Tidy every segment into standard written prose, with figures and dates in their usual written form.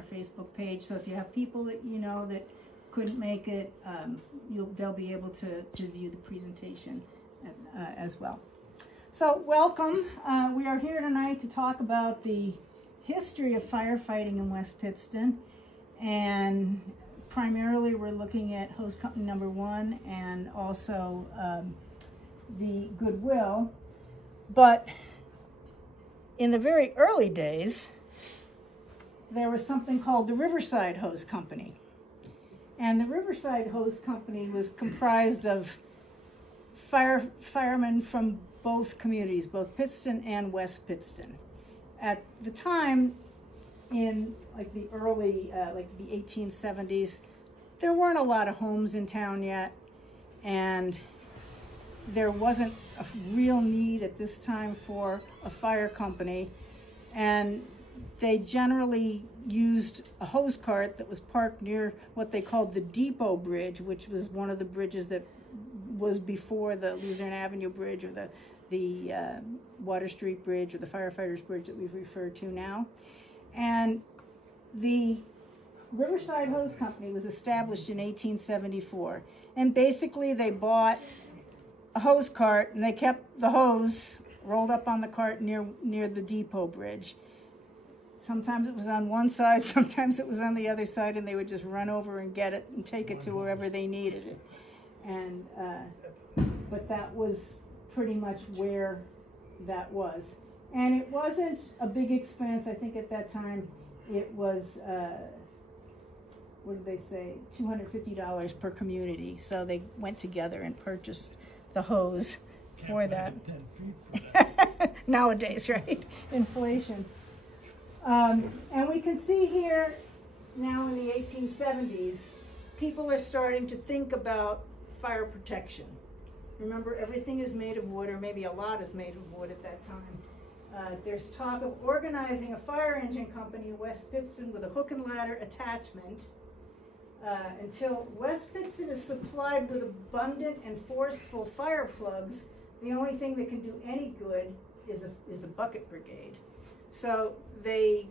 our Facebook page. So if you have people that you know that couldn't make it, they'll be able to view the presentation as well. So welcome. We are here tonight to talk about the history of firefighting in West Pittston, and primarily we're looking at hose company number 1 and also the Goodwill. But in the very early days, there was something called the Riverside Hose Company. And the Riverside Hose Company was comprised of firemen from both communities, both Pittston and West Pittston. At the time, in like the early, like the 1870s, there weren't a lot of homes in town yet, and there wasn't a real need at this time for a fire company, and they generally used a hose cart that was parked near what they called the Depot Bridge, which was one of the bridges that was before the Luzerne Avenue Bridge or the Water Street Bridge or the Firefighters Bridge that we've referred to now. And the Riverside Hose Company was established in 1874. And basically they bought a hose cart and they kept the hose rolled up on the cart near the Depot Bridge. Sometimes it was on one side, sometimes it was on the other side, and they would just run over and get it and take it to wherever they needed it. And but that was pretty much where that was. And it wasn't a big expense. I think at that time it was, what did they say, $250 per community. So they went together and purchased the hose for that. Nowadays, right? Inflation. And we can see here now in the 1870s, people are starting to think about fire protection. Remember, everything is made of wood, or maybe a lot is made of wood at that time. There's talk of organizing a fire engine company in West Pittston with a hook and ladder attachment. Until West Pittston is supplied with abundant and forceful fire plugs, the only thing that can do any good is a bucket brigade. So they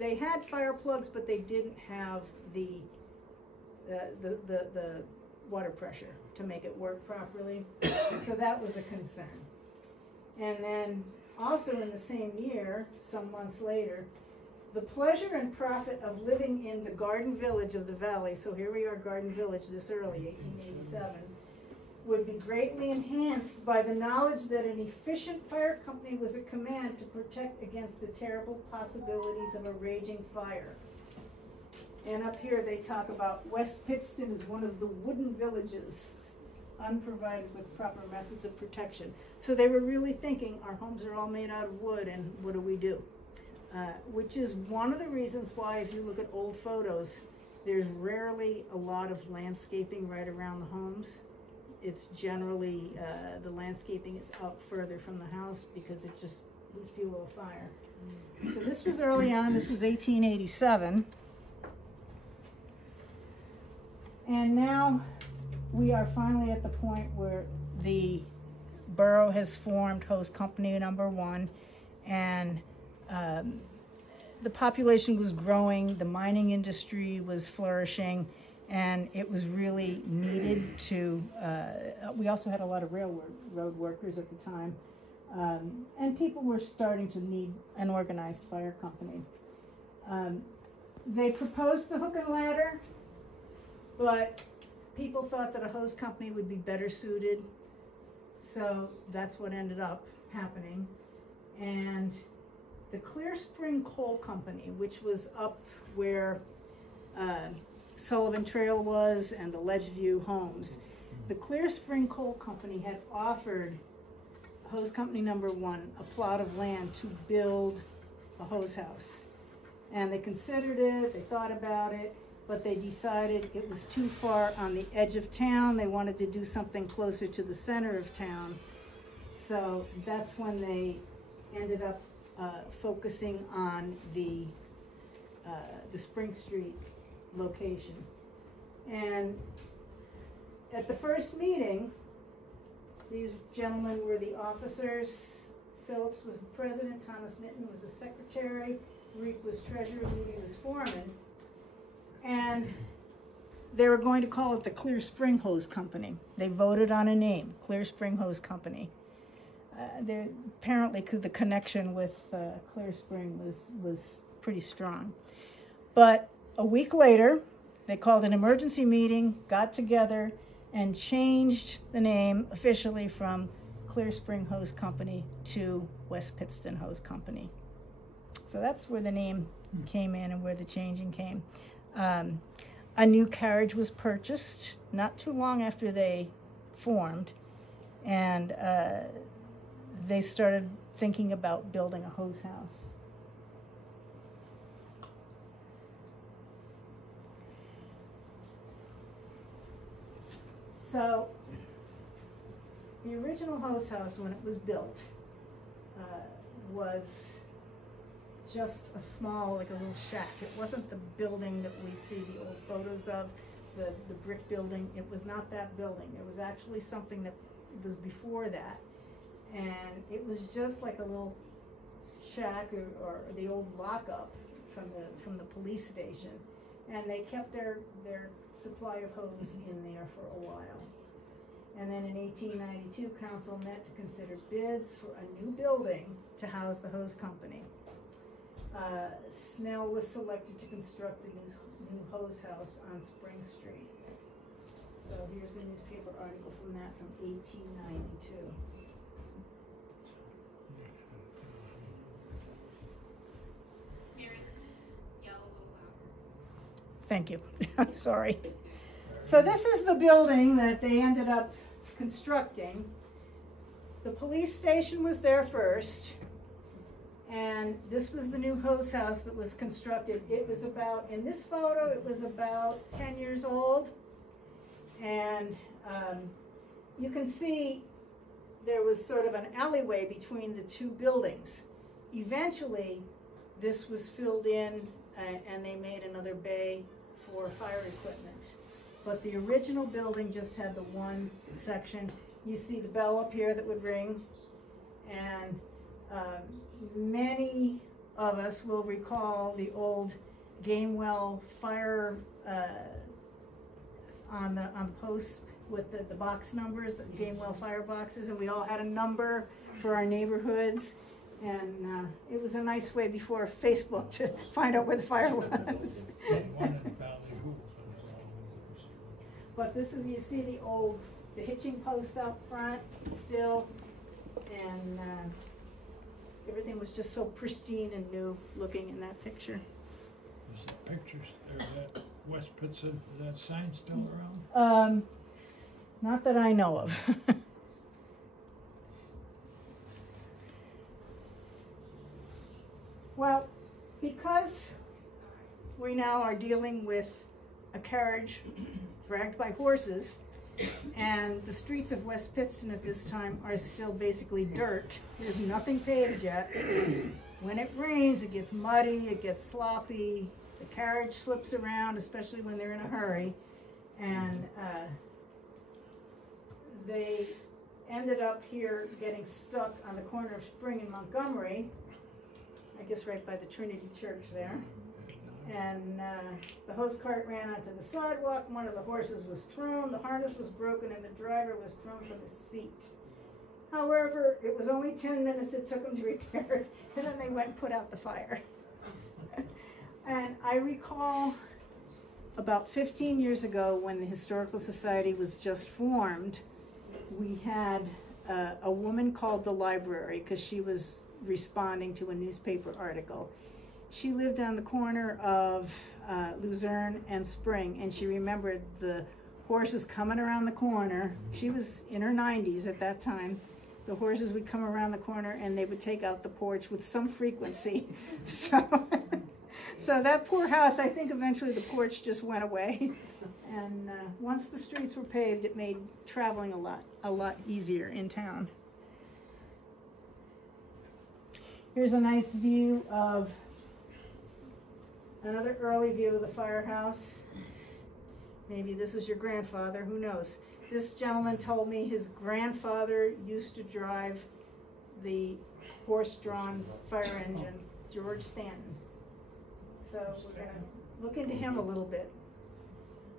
had fire plugs, but they didn't have the water pressure to make it work properly. So that was a concern. And then also in the same year, some months later, the pleasure and profit of living in the Garden Village of the Valley, so here we are, Garden Village, this early, 1887, would be greatly enhanced by the knowledge that an efficient fire company was at command to protect against the terrible possibilities of a raging fire. And up here they talk about West Pittston is one of the wooden villages unprovided with proper methods of protection. So they were really thinking, our homes are all made out of wood, and what do we do? Which is one of the reasons why, if you look at old photos, there's rarely a lot of landscaping right around the homes. It's generally, the landscaping is out further from the house because it just would fuel a fire. So this was early on, this was 1887. And now we are finally at the point where the borough has formed Hose Company number 1, and the population was growing, the mining industry was flourishing, and it was really needed to, we also had a lot of railroad workers at the time, and people were starting to need an organized fire company. They proposed the hook and ladder, but people thought that a hose company would be better suited, so that's what ended up happening. And the Clear Spring Coal Company, which was up where Sullivan Trail was and the Ledgeview homes, the Clear Spring Coal Company had offered Hose Company number 1 a plot of land to build a hose house. And they considered it, they thought about it, but they decided it was too far on the edge of town. They wanted to do something closer to the center of town. So that's when they ended up focusing on the Spring Street location. And at the first meeting, these gentlemen were the officers. Phillips was the president, Thomas Minton was the secretary, Reek was treasurer, Levy was foreman, and they were going to call it the Clear Spring Hose Company. They voted on a name, Clear Spring Hose Company. Apparently the connection with Clear Spring was pretty strong. But a week later, they called an emergency meeting, got together, and changed the name officially from Clear Spring Hose Company to West Pittston Hose Company. So that's where the name came in and where the changing came. A new carriage was purchased not too long after they formed, and they started thinking about building a hose house. So the original hose house, when it was built, was just a small, like a little shack. It wasn't the building that we see the old photos of, the brick building. It was not that building. It was actually something that was before that. And it was just like a little shack or the old lockup from the police station. And they kept their supply of hose in there for a while. And then in 1892, council met to consider bids for a new building to house the hose company. Snell was selected to construct the new hose house on Spring Street. So here's the newspaper article from that from 1892. Thank you. I'm sorry. So this is the building that they ended up constructing. The police station was there first, and this was the new hose house that was constructed. It was about, in this photo, it was about 10 years old, and you can see there was sort of an alleyway between the two buildings. Eventually, this was filled in, and they made another bay for fire equipment. But the original building just had the one section. You see the bell up here that would ring, and many of us will recall the old Gamewell fire on the posts with the box numbers, the Gamewell fire boxes, and we all had a number for our neighborhoods. And it was a nice way before Facebook to find out where the fire was. But this is, you see the hitching posts out front still, and everything was just so pristine and new looking in that picture. Is the pictures there, that West Pittston, is that sign still around? Not that I know of. Well, because we now are dealing with a carriage dragged by horses, and the streets of West Pittston at this time are still basically dirt. There's nothing paved yet. When it rains, it gets muddy, it gets sloppy, the carriage slips around, especially when they're in a hurry, and they ended up here getting stuck on the corner of Spring and Montgomery, I guess right by the Trinity Church there. And the hose cart ran onto the sidewalk, one of the horses was thrown, the harness was broken, and the driver was thrown from his seat. However, it was only 10 minutes it took them to repair it, and then they went and put out the fire. And I recall about 15 years ago, when the Historical Society was just formed, we had a woman called the library, because she was responding to a newspaper article. She lived on the corner of Luzerne and Spring, and she remembered the horses coming around the corner. She was in her 90s at that time. The horses would come around the corner, and they would take out the porch with some frequency. So that poor house, I think eventually the porch just went away. And once the streets were paved, it made traveling a lot easier in town. Here's a nice view of another early view of the firehouse. Maybe this is your grandfather, who knows? This gentleman told me his grandfather used to drive the horse-drawn fire engine, George Stanton. So we're going to look into him a little bit.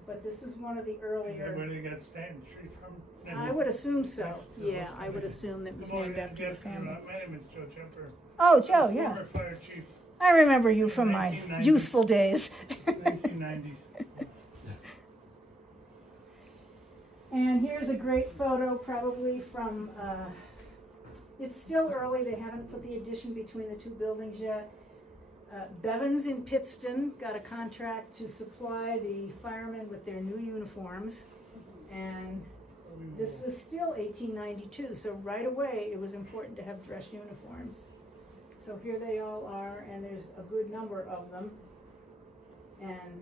But this is one of the earlier. Is that where they got Stanton Street from? I would assume so. Yeah, I would assume that was named after the family. My name is Joe Jumper. Oh, Joe, yeah. Former fire chief. I remember you from my 1990s. youthful days. 1990s. And here's a great photo, probably from, it's still early, they haven't put the addition between the two buildings yet. Bevins in Pittston got a contract to supply the firemen with their new uniforms. And this was still 1892, so right away it was important to have dress uniforms. So here they all are, and there's a good number of them. And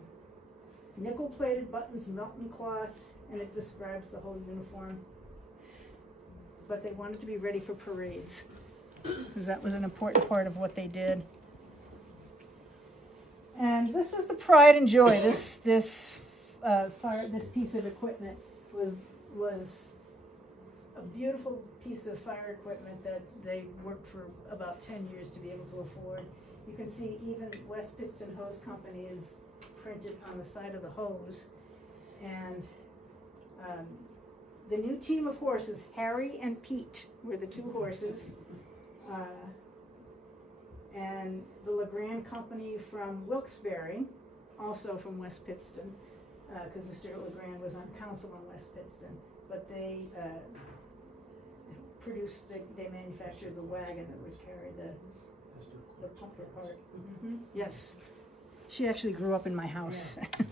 nickel-plated buttons, melton cloth, and it describes the whole uniform. But they wanted to be ready for parades, because that was an important part of what they did. And this was the pride and joy. This piece of equipment was a beautiful piece of fire equipment that they worked for about 10 years to be able to afford. You can see even West Pittston Hose Company is printed on the side of the hose. And the new team of horses, Harry and Pete, were the two horses. And the LeGrand Company from Wilkes-Barre, also from West Pittston, because Mr. LeGrand was on council in West Pittston. But they they manufactured the wagon that would carry the pumper part. Mm-hmm. Yes. She actually grew up in my house. Yeah.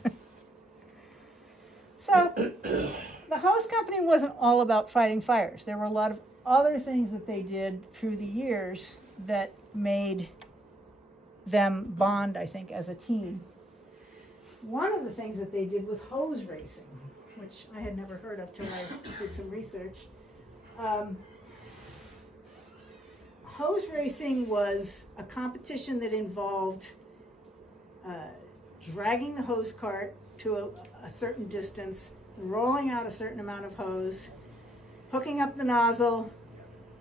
So the hose company wasn't all about fighting fires. There were a lot of other things that they did through the years that made them bond, I think, as a team. One of the things that they did was hose racing, which I had never heard of till I did some research. Hose racing was a competition that involved dragging the hose cart to a certain distance, rolling out a certain amount of hose, hooking up the nozzle,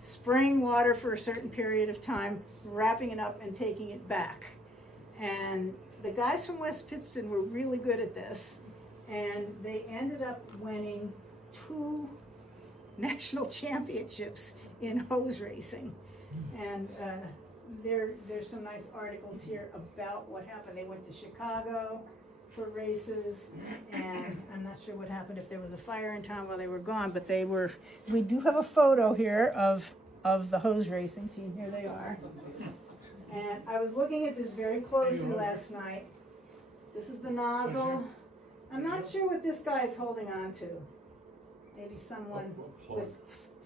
spraying water for a certain period of time, wrapping it up and taking it back. And the guys from West Pittston were really good at this, and they ended up winning 2 national championships in hose racing. And there's some nice articles here about what happened. They went to Chicago for races, and I'm not sure what happened if there was a fire in town while they were gone, but we do have a photo here of the hose racing team. Here they are. And I was looking at this very closely last night. This is the nozzle. I'm not sure what this guy is holding on to. Maybe someone with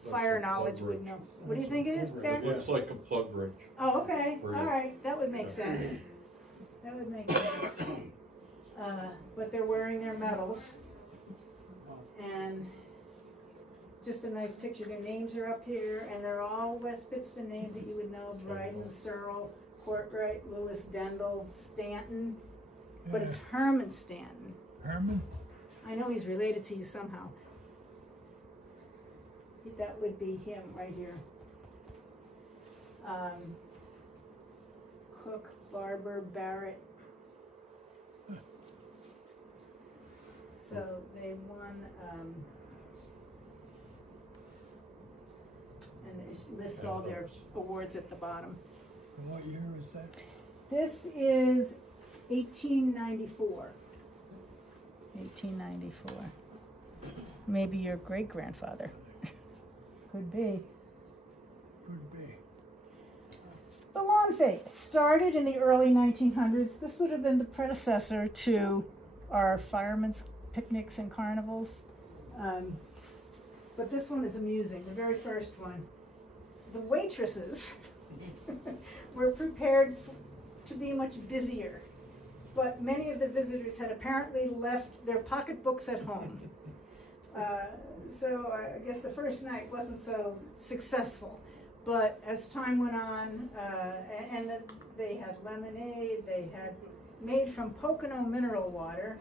fire knowledge would know. What do you think it is, Ben? It looks like a plug wrench. Oh, okay. All right. That would make sense. That would make sense. But they're wearing their medals. And just a nice picture. Their names are up here, and they're all West Pittston names that you would know: Bryden, Searle, Courtwright, Lewis, Dendel, Stanton. Yeah. But it's Herman Stanton. Herman? I know he's related to you somehow. That would be him right here. Cook, Barber, Barrett. So they won, and it lists all their awards at the bottom. And what year is that? This is 1894. 1894. Maybe your great-grandfather. Could be. Could be. The lawn fete started in the early 1900s. This would have been the predecessor to our firemen's picnics and carnivals. But this one is amusing, the very first one. The waitresses were prepared to be much busier, but many of the visitors had apparently left their pocketbooks at home. So I guess the first night wasn't so successful. But as time went on, and they had lemonade, they had made from Pocono mineral water,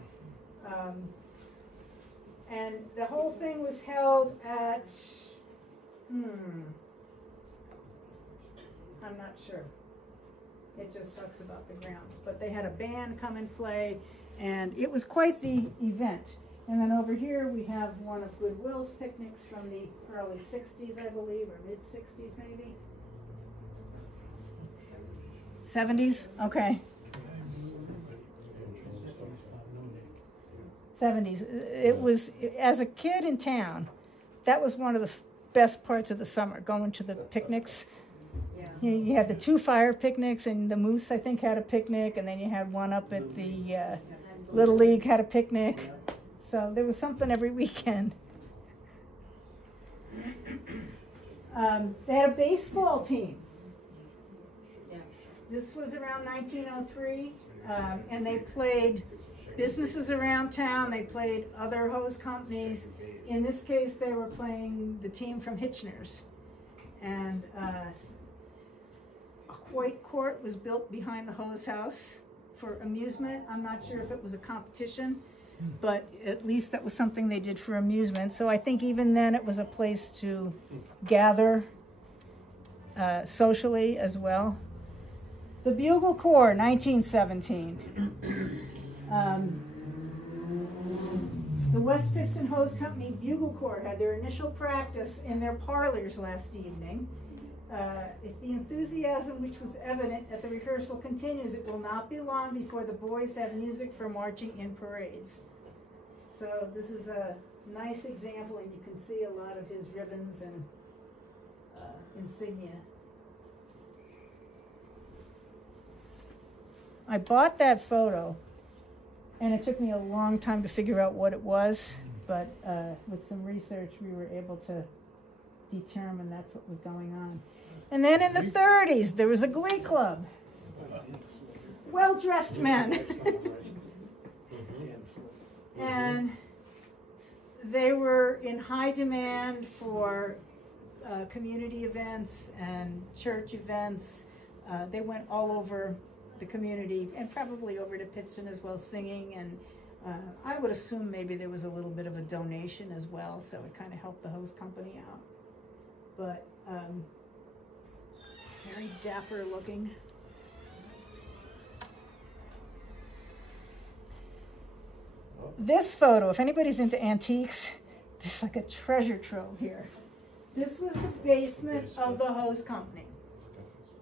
and the whole thing was held at, I'm not sure. It just talks about the grounds. But they had a band come and play, and it was quite the event. And then over here we have one of Goodwill's picnics from the early 60s, I believe, or mid 60s maybe. 70s? Okay. 70s. It was, as a kid in town, that was one of the best parts of the summer, going to the picnics. Yeah. You had the 2 fire picnics, and the Moose, I think, had a picnic, and then you had one up at the Little League had a picnic. So there was something every weekend. They had a baseball team. This was around 1903, and they played businesses around town. They played other hose companies. In this case, they were playing the team from Hitchner's. And a quoit court was built behind the hose house for amusement. I'm not sure if it was a competition, but at least that was something they did for amusement. So I think even then it was a place to gather socially as well. The Bugle Corps, 1917. The West Pittston Hose Company Bugle Corps had their initial practice in their parlors last evening. If the enthusiasm which was evident at the rehearsal continues, it will not be long before the boys have music for marching in parades. So this is a nice example, and you can see a lot of his ribbons and insignia. I bought that photo, and it took me a long time to figure out what it was, but with some research we were able to determine that's what was going on. And then in the 30s, there was a glee club. Well-dressed men. And they were in high demand for community events and church events. They went all over the community, and probably over to Pittston as well, singing, and I would assume maybe there was a little bit of a donation as well, so it kind of helped the hose company out. But very dapper looking. This photo, if anybody's into antiques, there's like a treasure trove here. This was the basement of the hose company,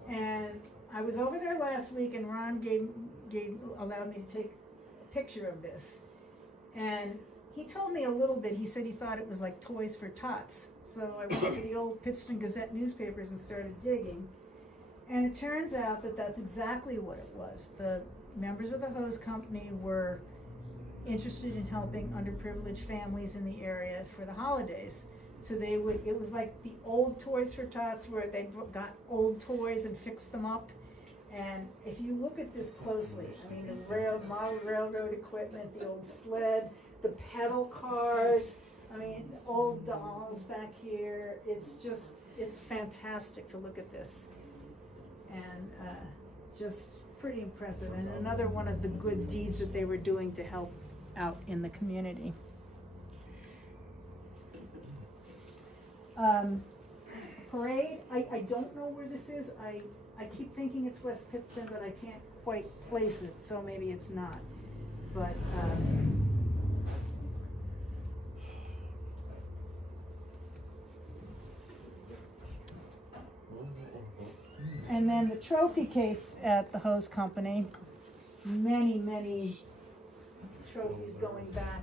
and I was over there last week, and Ron allowed me to take a picture of this. And he told me a little bit. He said he thought it was like Toys for Tots. So I went to the old Pittston Gazette newspapers and started digging. And it turns out that that's exactly what it was. The members of the hose company were interested in helping underprivileged families in the area for the holidays. So they would, it was like the old Toys for Tots, where they got old toys and fixed them up. And if you look at this closely, I mean, the model railroad equipment, the old sled, the pedal cars, I mean, the old dolls back here. It's just, it's fantastic to look at this. And just pretty impressive. And another one of the good deeds that they were doing to help out in the community. Parade, I don't know where this is. I keep thinking it's West Pittston, but I can't quite place it, so maybe it's not. But and then the trophy case at the hose company, many trophies going back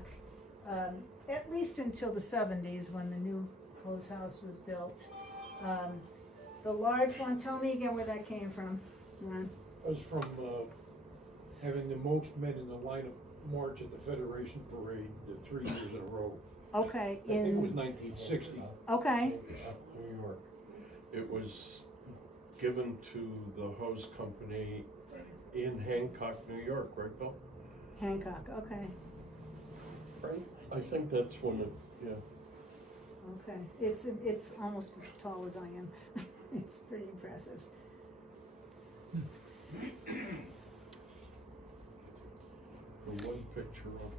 at least until the 70s, when the new hose house was built. The large one, tell me again where that came from, Ron. It was from having the most men in the line of march at the Federation Parade, the 3 years in a row. Okay. I think it was 1960. Okay. New York. It was given to the hose company in Hancock, New York, right, Bill? Hancock, okay. Right. I think that's when it, yeah. Okay. It's almost as tall as I am. It's pretty impressive. The one picture up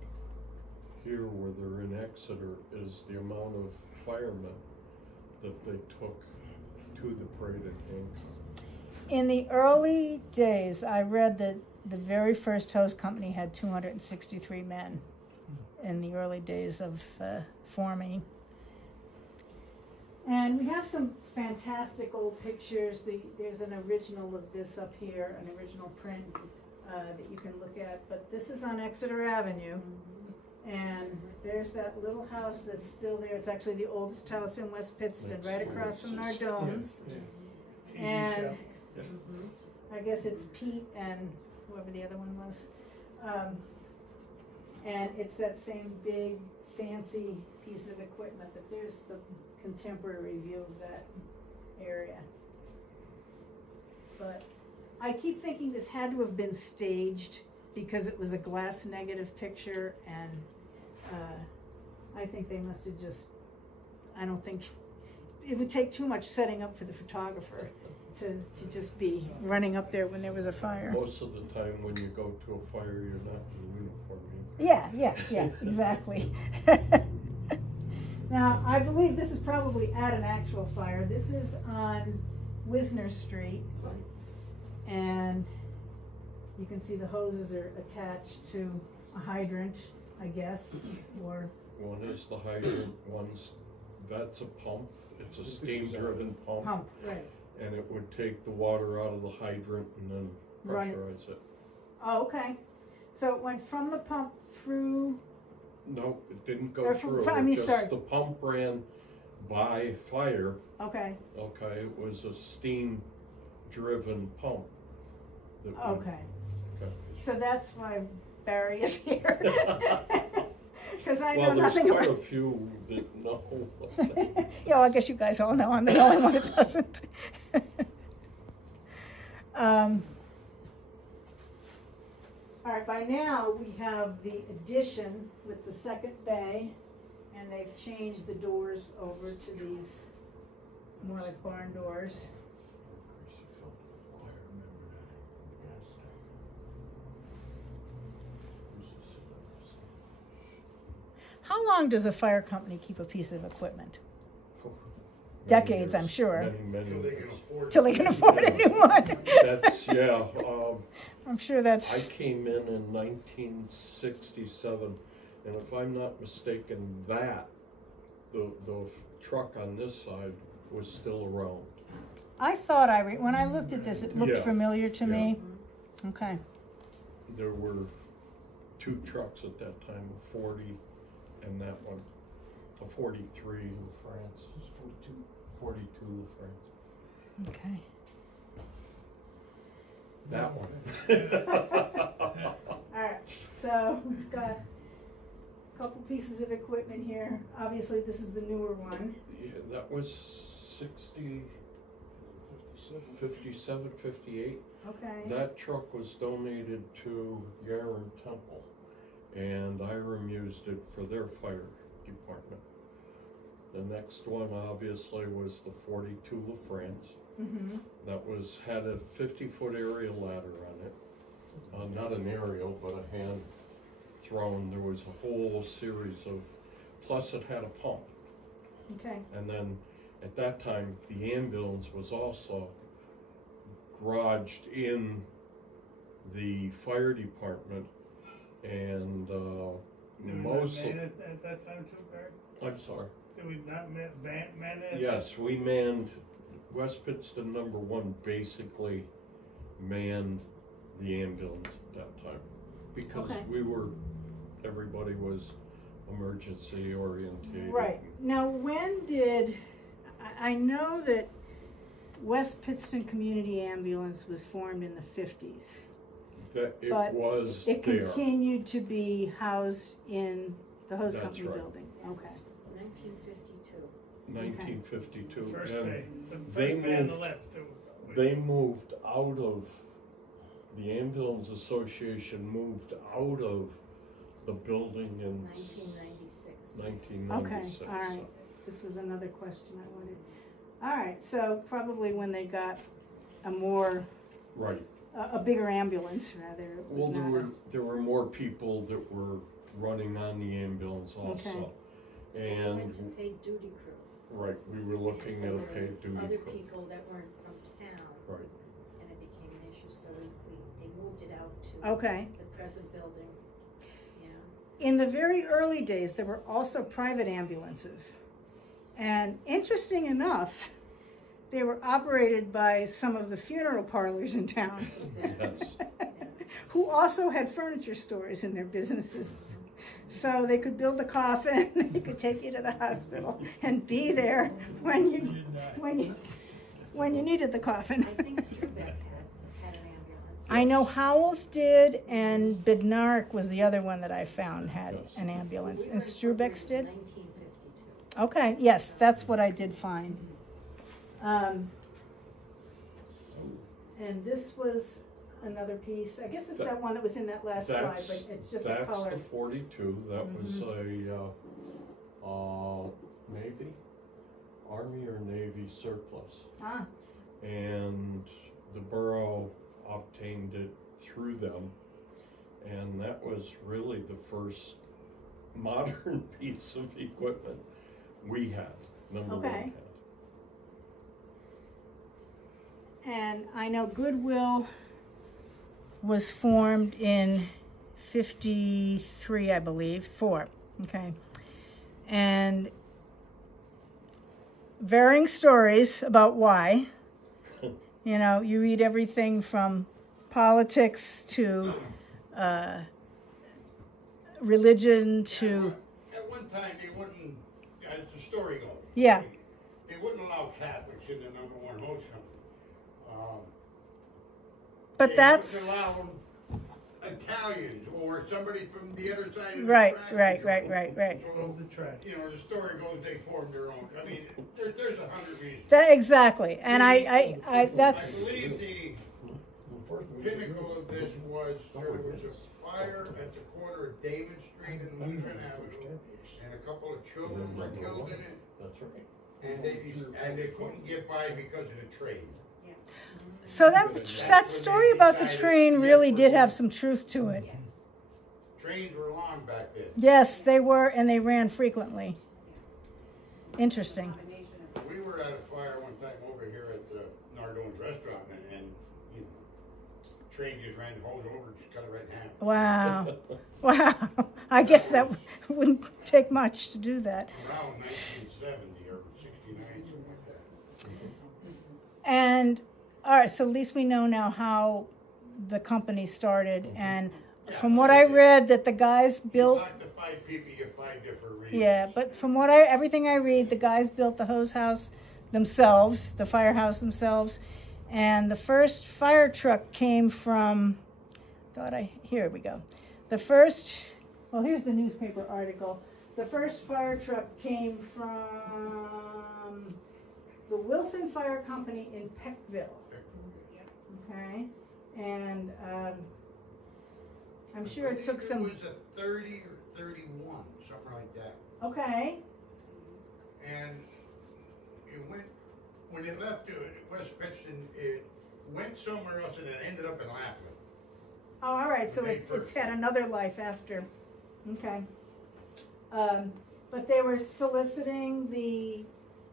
here where they're in Exeter is the amount of firemen that they took to the parade at Hancock. In the early days, I read that the very first hose company had 263 men in the early days of forming. And we have some fantastic old pictures. There's an original of this up here, an original print that you can look at. But this is on Exeter Avenue. And there's that little house that's still there. It's actually the oldest house in West Pittston, right across from Nardone's. And I guess it's Pete and whoever the other one was. And it's that same big, fancy piece of equipment, but there's the contemporary view of that area. But I keep thinking this had to have been staged because it was a glass negative picture, and I think they must have just, I don't think, it would take too much setting up for the photographer to just be running up there when there was a fire. Most of the time when you go to a fire, you're not in uniform. Yeah, exactly. Now, I believe this is probably at an actual fire. This is on Wisner Street, and you can see the hoses are attached to a hydrant, I guess, or... One is the hydrant, that's a pump. It's a steam-driven pump. Pump, right. And it would take the water out of the hydrant and then pressurize it. Oh, okay. So it went from the pump through... No, it didn't go through. The pump ran by fire. Okay. Okay, it was a steam-driven pump. Okay. So that's why Barry is here. Because I know nothing about... Well, there's quite a few that know. Yeah, well, I guess you guys all know. I'm the only one that doesn't. All right, by now we have the addition with the second bay, and they've changed the doors over to these more like barn doors. How long does a fire company keep a piece of equipment? Decades, I'm sure. Many Till they can afford a new one. That's, yeah. I'm sure that's... I came in 1967, and if I'm not mistaken, the truck on this side was still around. I thought when I looked at this, it looked familiar to me. Okay. There were two trucks at that time, a 40 and that one, a 43 LaFrance. It's 42 LaFrance. Okay. That one. All right, so we've got a couple pieces of equipment here. Obviously, this is the newer one. Yeah, that was 57, 58. Okay. That truck was donated to the Iron Temple, and Hiram used it for their fire department. The next one, obviously, was the 42 LaFrance. Mm-hmm. That had a 50-foot aerial ladder on it. Not an aerial, but a hand thrown. There was a whole series of, plus it had a pump. Okay. And then at that time, the ambulance was also garaged in the fire department, and most of... at that time too, Barry? I'm sorry. Did we not man it? Yes, we manned, West Pittston number 1 basically manned the ambulance at that time, because everybody was emergency oriented. Right. Now, when did, I know that West Pittston Community Ambulance was formed in the 50s. It continued to be housed in the hose company building. Okay. 1952. First and bay. The first bay on the left too. They moved out of, the Ambulance Association moved out of the building in 1996. Okay, all right. This was another question I wanted. All right, so probably when they got a more... Right. A bigger ambulance, rather. It was well, there were more people that were running on the ambulance also. Okay. And went to paid duty crew. Right, we were looking at a paid duty Other crew. people that weren't from town. Right. And they moved it out to Okay. the present building. Yeah. In the very early days, there were also private ambulances. And interesting enough, they were operated by some of the funeral parlors in town, Yes. who also had furniture stores in their businesses. So they could build the coffin, they could take you to the hospital and be there when you needed the coffin. I think Strubeck had an ambulance. I know Howells did, and Bednarik was the other one that I found had an ambulance. And Strubeck's did? 1952. Okay, yes, that's what I did find. And this was another piece. I guess it's that one that was in that last slide, but it's just a color. That's the 42. That was a Navy, Army or Navy surplus. Ah, And the borough obtained it through them. And that was really the first modern piece of equipment we had, number one had. and I know Goodwill was formed in 53, I believe, 4, okay. And varying stories about why. You know, you read everything from politics to religion to... At one time, they wouldn't, as the story goes. Yeah. They wouldn't allow Catholics in the number one hose company. But They that's... wouldn't allow Italians or somebody from the other side of Right, the right. So, The track. you know, the story goes they formed their own. I mean, there's 100 reasons. That, exactly. And I that's... I believe the pinnacle of this was there was a fire at the corner of Damon Street and Lutheran Avenue, and a couple of children were killed in it, That's right. and they couldn't get by because of the train. So that story about the train really did have some truth to it. Trains were long back then. Yes, they were, and they ran frequently. Interesting. We were at a fire one time over here at Nardone's restaurant, and you know, train just ran the hose over, just cut it right in half. Wow. Wow. I guess that wouldn't take much to do that. Around 1970 or 69, something like that. And, all right, so at least we know now how the company started. And from what I read, that the guys built... You talk to 5 people, you get 5 different reasons. Yeah, but from what everything I read, the guys built the hose house themselves, the firehouse themselves. And the first fire truck came from... Here we go. The first... Well, here's the newspaper article. The first fire truck came from the Wilson Fire Company in Peckville. Okay, and I'm sure it took some... It was a 30 or 31, something like that. Okay. And it went, when it left West Pittston, it went somewhere else and it ended up in Laughlin. Oh, all right, so May it's 1st. had another life after. Okay. But they were soliciting the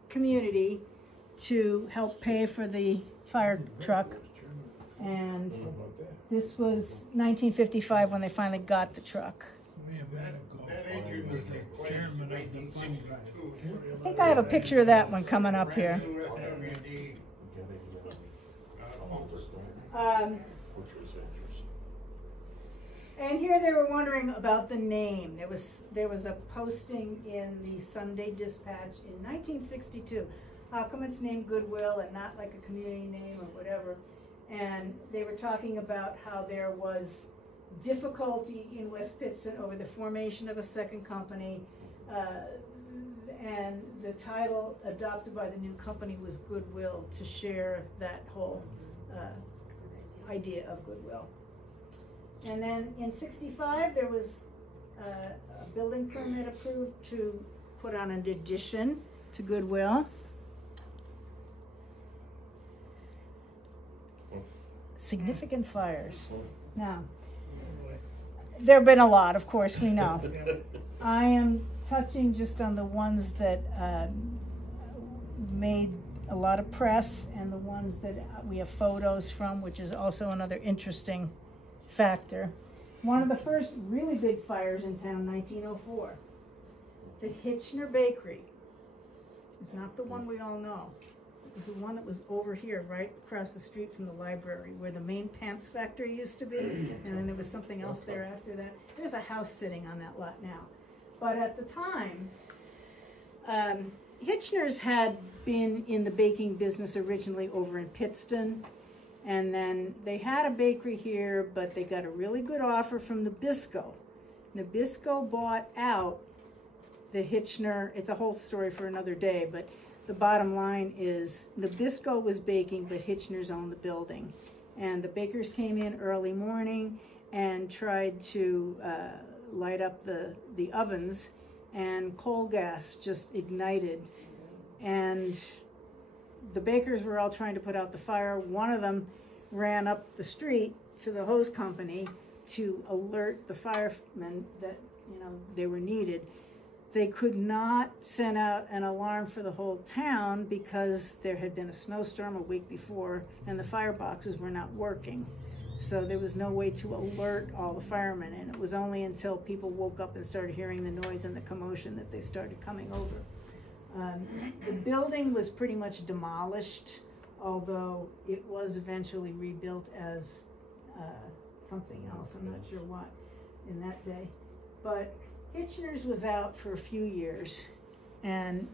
community to help pay for the fire truck. And this was 1955 when they finally got the truck. That engine was replaced in 1962. I think I have a picture of that one coming up here. Brand new FWD, pumper. Which was interesting. And here they were wondering about the name. There was a posting in the Sunday Dispatch in 1962. How come it's named Goodwill and not like a community name or whatever? And they were talking about how there was difficulty in West Pittston over the formation of a second company, and the title adopted by the new company was Goodwill, to share that whole idea of goodwill. And then in 65 there was a building permit approved to put on an addition to Goodwill. Significant fires. Now, there have been a lot, of course, we know. I am touching just on the ones that made a lot of press, and the ones that we have photos from, which is also another interesting factor. One of the first really big fires in town, 1904. The Hitchner Bakery. It's not the one we all know. It was the one that was over here, right across the street from the library, where the main pants factory used to be, and then there was something else there after that. There's a house sitting on that lot now. But at the time, Hitchner's had been in the baking business originally over in Pittston, and then they had a bakery here, but they got a really good offer from Nabisco. Nabisco bought out the Hitchner. It's a whole story for another day, but the bottom line is Nabisco was baking, but Hitchner's owned the building. And the bakers came in early morning and tried to light up the ovens, and coal gas just ignited. And the bakers were all trying to put out the fire. One of them ran up the street to the hose company to alert the firemen that, you know, they were needed. They could not send out an alarm for the whole town because there had been a snowstorm a week before and the fireboxes were not working. So there was no way to alert all the firemen, and it was only until people woke up and started hearing the noise and the commotion that they started coming over. The building was pretty much demolished, although it was eventually rebuilt as something else. I'm not sure what in that day. But Hitchner's was out for a few years, and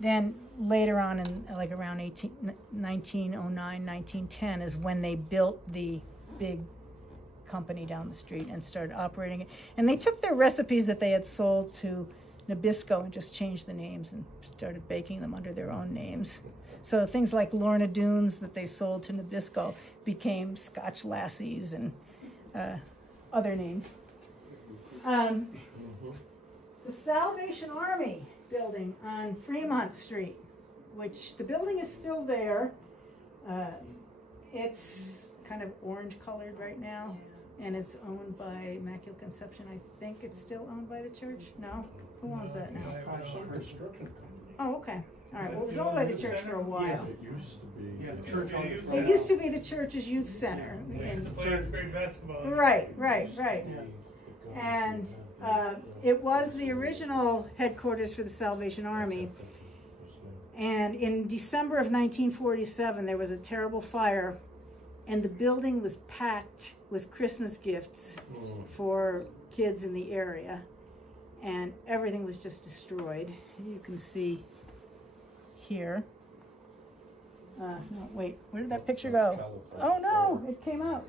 then later on in like around 1909, 1910 is when they built the big company down the street and started operating it. And they took their recipes that they had sold to Nabisco and just changed the names and started baking them under their own names. So things like Lorna Doones that they sold to Nabisco became Scotch Lassies and other names. The Salvation Army building on Fremont Street, which the building is still there. It's kind of orange colored right now, and it's owned by Immaculate Conception. I think it's still owned by the church? No? Who owns that now? Oh, okay. All right, well, it was owned by the church for a while. It used to be. Yeah, the church owned it. It used to be the church's youth center. We used to play eighth grade basketball. Right. And it was the original headquarters for the Salvation Army. And in December of 1947, there was a terrible fire, and the building was packed with Christmas gifts for kids in the area. And everything was just destroyed. You can see here. No, wait, where did that picture go? Oh no, it came out.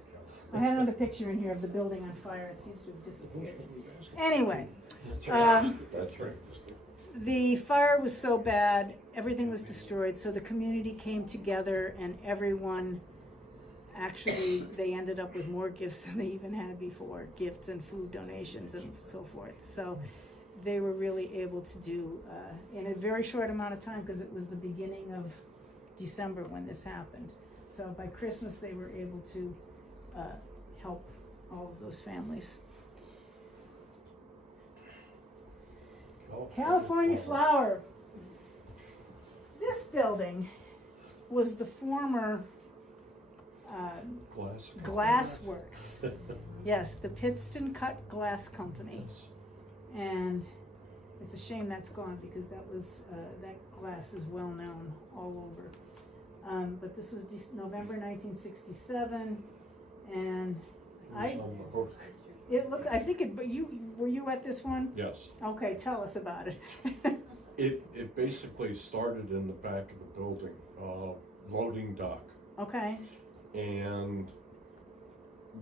I had another picture in here of the building on fire. It seems to have disappeared. Anyway, the fire was so bad, everything was destroyed, so the community came together and everyone, actually, they ended up with more gifts than they even had before, gifts and food donations and so forth. So they were really able to do, in a very short amount of time, because it was the beginning of December when this happened. So by Christmas, they were able to help all of those families. California Flour. This building was the former glass works. Yes, the Pittston Cut Glass Company. And it's a shame that's gone because that was that glass is well known all over. But this was November 1967, and it looked. I think it. But were you at this one? Yes. Okay, tell us about it. It basically started in the back of the building, loading dock. Okay. And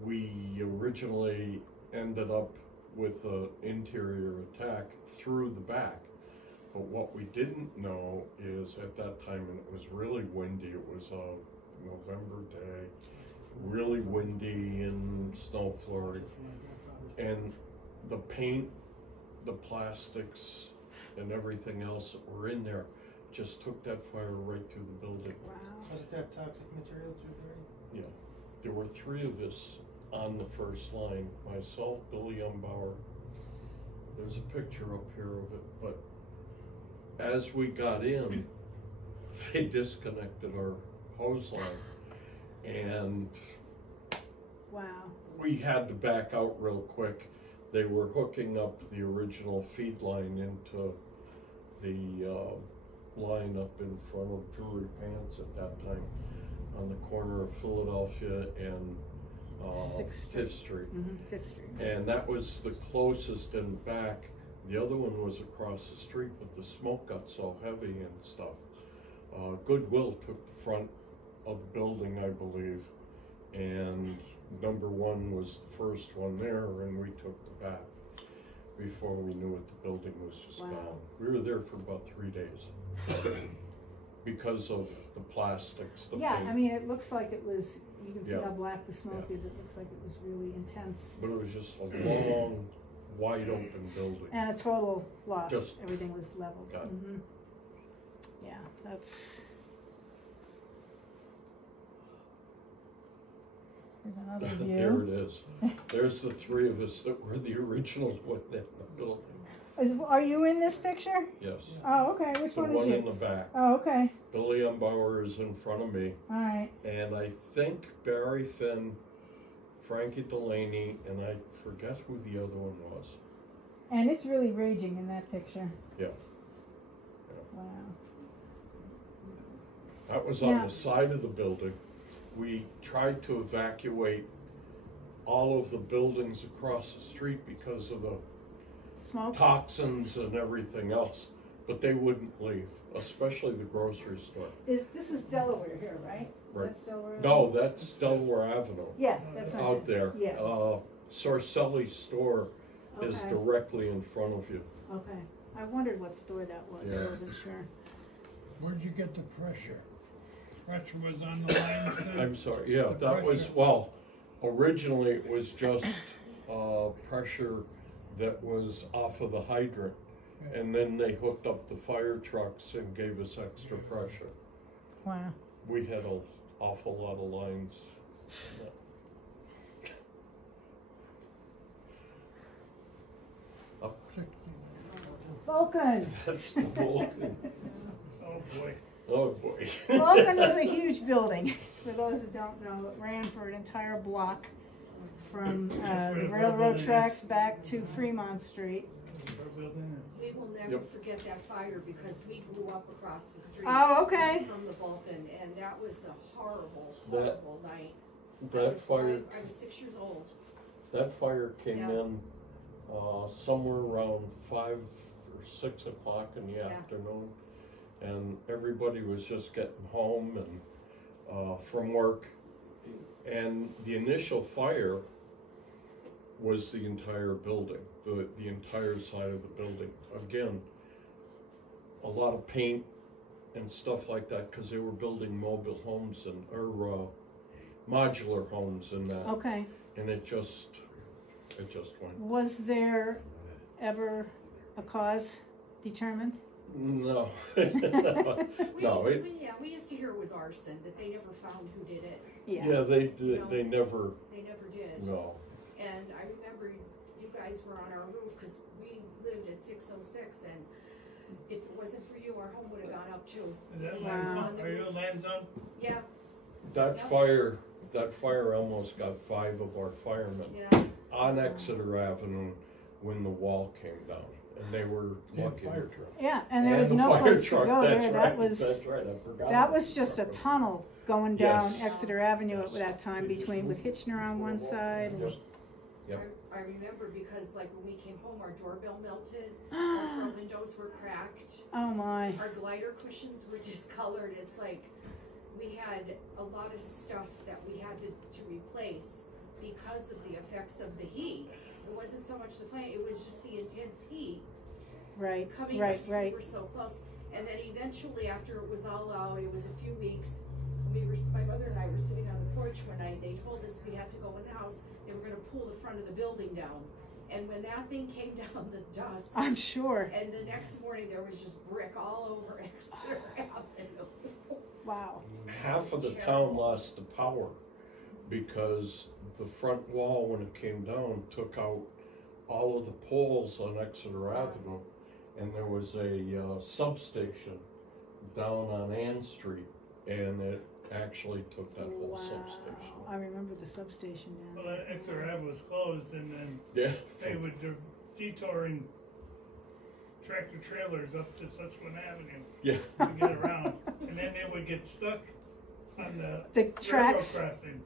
we originally ended up with an interior attack through the back. But what we didn't know is at that time, and it was really windy, it was a November day, really windy and snow flurry. And the paint, the plastics, and everything else that were in there just took that fire right through the building. Wow. Was it that toxic material through there? Yeah. There were 3 of us on the first line. Myself, Billy Umbauer. There's a picture up here of it, but as we got in, they disconnected our hose line, and Wow. we had to back out real quick. They were hooking up the original feed line into the line up in front of Drury Pants at that time, on the corner of Philadelphia and Fifth Street. Fifth Street. And that was the closest and back. The other one was across the street, but the smoke got so heavy and stuff. Goodwill took the front of the building, I believe, and number one was the first one there, and we took the back before we knew it. The building was just Wow. gone. We were there for about 3 days because of the plastics, the Yeah, paint. I mean, it looks like it was, you can see Yeah. how black the smoke Yeah. is. It looks like it was really intense. But it was just a long, wide open building. And a total loss. Just- Everything was leveled. Got it. Yeah, that's. Here's another view. There it is. There's the three of us that were the original one in the building. Are you in this picture? Yes. Oh, okay. Which The one is one you? in the back. Oh, okay. Billy Umbauer is in front of me. All right. And I think Barry Finn, Frankie Delaney, and I forget who the other one was. And it's really raging in that picture. Yeah. Wow. That was Yeah. on the side of the building. We tried to evacuate all of the buildings across the street because of the Smoke? toxins and everything else, but they wouldn't leave, especially the grocery store. This is Delaware here, right? Right. That's Delaware? No, that's Delaware Avenue. Yeah, that's what I Out said. there. Yeah. Sorcelli's store is Okay. directly in front of you. Okay. I wondered what store that was. I Yeah. wasn't sure. Where'd you get the pressure? Pressure was on the lines then? I'm sorry, yeah, The that was, pressure. well, originally it was just pressure that was off of the hydrant. And then they hooked up the fire trucks and gave us extra pressure. Wow. We had an awful lot of lines. Vulcan. That's the Vulcan. Oh, boy. Oh, boy. Vulcan was a huge building. For those that don't know, it ran for an entire block from the railroad tracks back to Fremont Street. We will never Yep. forget that fire because we grew up across the street. Oh, okay. From the Vulcan, and that was a horrible, That- horrible night. That I was 6 years old. fire came Yeah. in somewhere around 5 or 6 o'clock in the afternoon, and everybody was just getting home and from work. And the initial fire was the entire building, the entire side of the building. Again, a lot of paint and stuff like that because they were building mobile homes or modular homes and that. Okay. And it just went. Was there ever a cause determined? No. We used to hear it was arson, but they never found who did it. Yeah, they did. No. They never. They never did. No. And I remember you guys were on our roof because we lived at 606, and if it wasn't for you, our home would have gone up too. Is that Wow. land zone? Are you a land zone? Yeah, That Yep. fire almost got 5 of our firemen yeah. on Exeter Avenue when the wall came down, and they were And lucky. fire truck. Yeah, and there was the no fire place truck, to go that's there. right, That's right. I forgot that about was the just a truck. tunnel going down Yes. Exeter Avenue Yes. at that time between with Hitchner on one side. And, Yep. Yep. I remember because like when we came home, our doorbell melted, our front windows were cracked, oh my. our glider cushions were discolored. It's like we had a lot of stuff that we had to replace because of the effects of the heat. It wasn't so much the flame, it was just the intense heat Right, coming right, we right. were so close. And then eventually after it was all out, it was a few weeks, my mother and I were sitting on the porch one night, they told us we had to go in the house, they were gonna pull the front of the building down. And when that thing came down, the dust. I'm sure. And the next morning there was just brick all over Exeter Avenue. Wow. Half of the town lost the power because the front wall, when it came down, took out all of the poles on Exeter Avenue, and there was a substation down on Ann Street, and it actually took that whole Wow. substation. I remember the substation down Well, there. Exeter Ave was closed, and then Yeah. they would detouring tractor trailers up to Susquehanna Avenue Yeah. to get around, and then they would get stuck on the The tracks. railroad crossing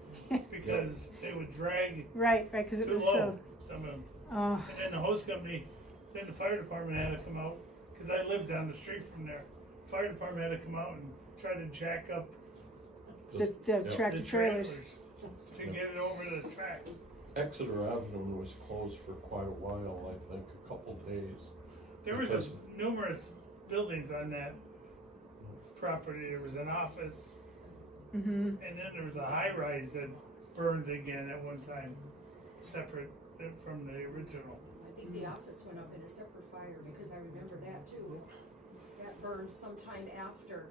because they would drag Right, because it too was low, so. some of them. Oh, And then the hose company, then the fire department had to come out, because I lived down the street from there. Fire department had to come out and try to jack up the Yeah. tractor the trailers. to get it over the track. Exeter Avenue was closed for quite a while, I think, a couple days. There was Because- numerous buildings on that property. There was an office, Mm-hmm. and then there was a high rise that burned again at one time, separate from the original. I think the office went up in a separate fire, because I remember that too. That burned sometime after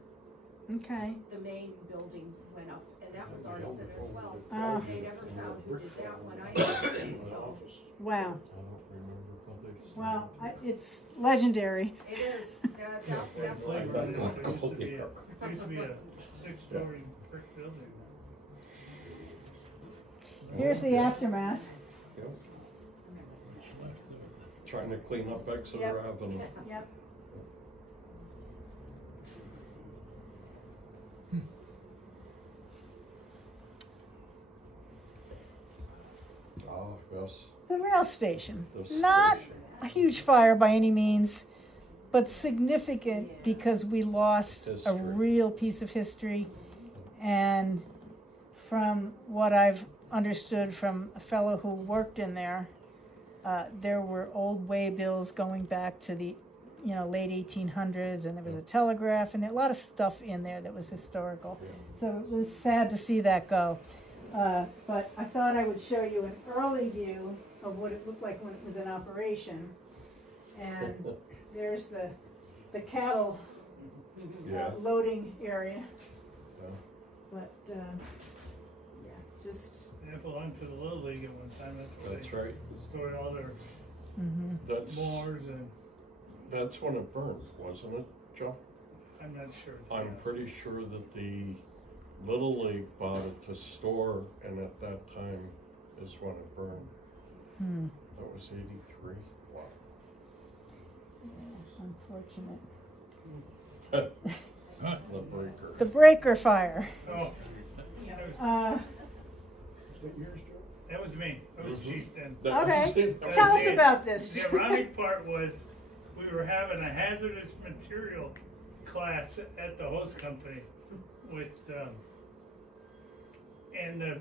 Okay. the main building went up, and that was arson as well. Ah. They never found who did that one either, so Wow. I don't remember how they. Wow. It's legendary. it is, that's Like, what. there used to be a 6-story brick building. Here's the aftermath. Yep. Trying to clean up Exeter Yep. Avenue. Yep. Ah, yes. The rail station. The Not station. a huge fire by any means, but significant because we lost a History. real piece of history. And from what I've understood from a fellow who worked in there, there were old way bills going back to the late 1800s, and there was a telegraph, and a lot of stuff in there that was historical. So it was sad to see that go. But I thought I would show you an early view of what it looked like when it was in operation. And there's the cattle Yeah. loading area. Yeah. But, yeah, just, It belonged to the Little League at one time. That's where That's they right. stored all their That's mowers, and that's when it burned, wasn't it, Joe? I'm not sure. I'm pretty sure that the Little League bought it to store, and at that time is when it burned. That was 83. Wow. unfortunate. The breaker. The breaker fire. Oh, Is that yours, Joe? that was me. That was Chief then. That was Okay. it. That Tell was us it. about this. The ironic part was we were having a hazardous material class at the hose company with, and the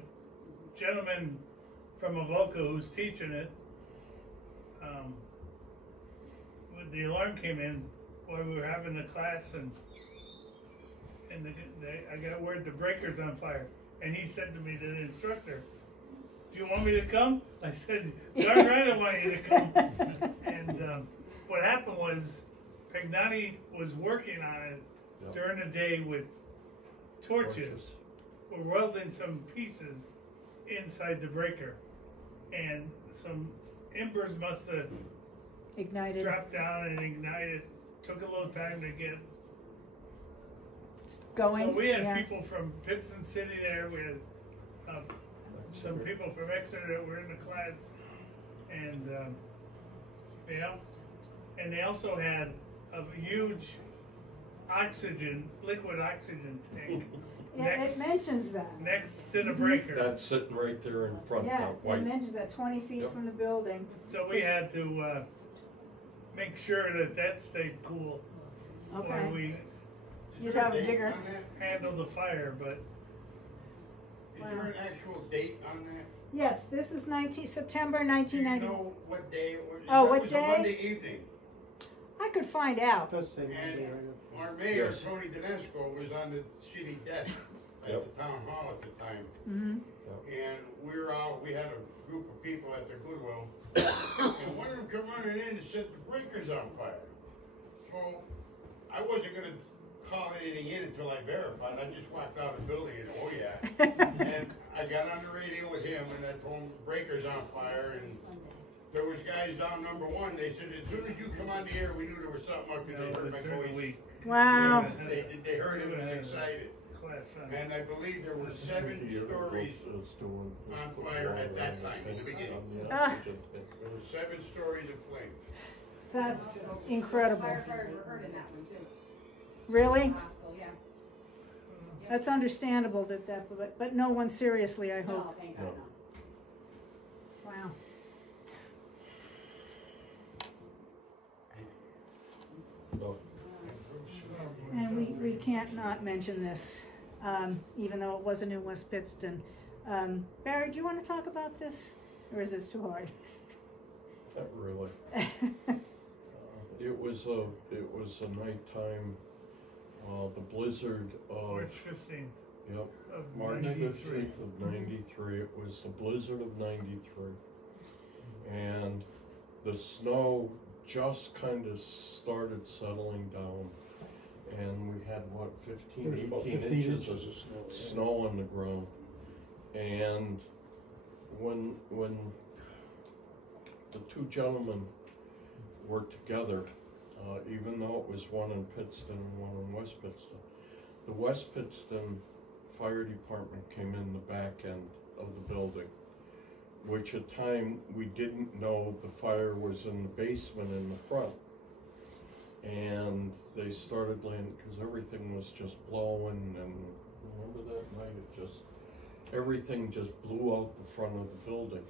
gentleman from Avoca who's teaching it, when the alarm came in while we were having the class, and I got word the breaker's on fire, and he said to me, to the instructor, "Do you want me to come?" I said, "Darn right, I want you to come." And what happened was, Pagnotti was working on it Yep. during the day with torches. We're welding some pieces inside the breaker, and some embers must have Ignited. dropped down and ignited. Took a little time to get. Going. So we had yeah. people from Pittston City there. We had some people from Exeter that were in the class, and and they also had a huge liquid oxygen tank Yeah, it mentions that. next to the breaker. That's sitting right there in front. Yeah, That it white. mentions that 20 feet Yep. from the building. So we had to make sure that stayed cool while Okay. we You'd Is there have a date bigger. on that? handle the fire. But Is there an actual date on that? Yes, this is September Do you 1990. know what day it was? Oh, That what was day? a Monday evening. I could find out. Does say And Monday, right? our mayor, Yes. Tony Dinesco, was on the city desk at Yep. the town hall at the time. Mm-hmm. And we had a group of people at the Goodwill. And one of them come running in and said, "The breaker's on fire." So I wasn't gonna call anything in until I verified. I just walked out of the building and, oh yeah. And I got on the radio with him and I told him, "Breaker's on fire." And there was guys down number 1, they said, as soon as you come on the air, we knew there was something up, because they heard my during the voice. week. Wow. They heard it, was excited. Class on. And I believe there were 7 stories on fire at that time, in the beginning. Ah. There were 7 stories of flame. That's incredible. Firefighters were hurt in that one too. Really? Hospital, yeah. That's understandable but no one seriously, I No, hope. thank God, no. Wow. And we can't not mention this, even though it wasn't in West Pittston. Barry, do you want to talk about this? Or is this too hard? Not really. It was a nighttime, the blizzard of, March 15th. yep, Of March 93. 15th of 93. It was the blizzard of 93. And the snow just kind of started settling down. And we had, what, 15, There's about 18 15 inches inches of of snow. yeah. snow on the ground. And when the 2 gentlemen were together, even though it was one in Pittston and one in West Pittston, the West Pittston Fire Department came in the back end of the building, which at time we didn't know the fire was in the basement in the front. And they started landing, because everything was just blowing, and remember that night, everything just blew out the front of the building.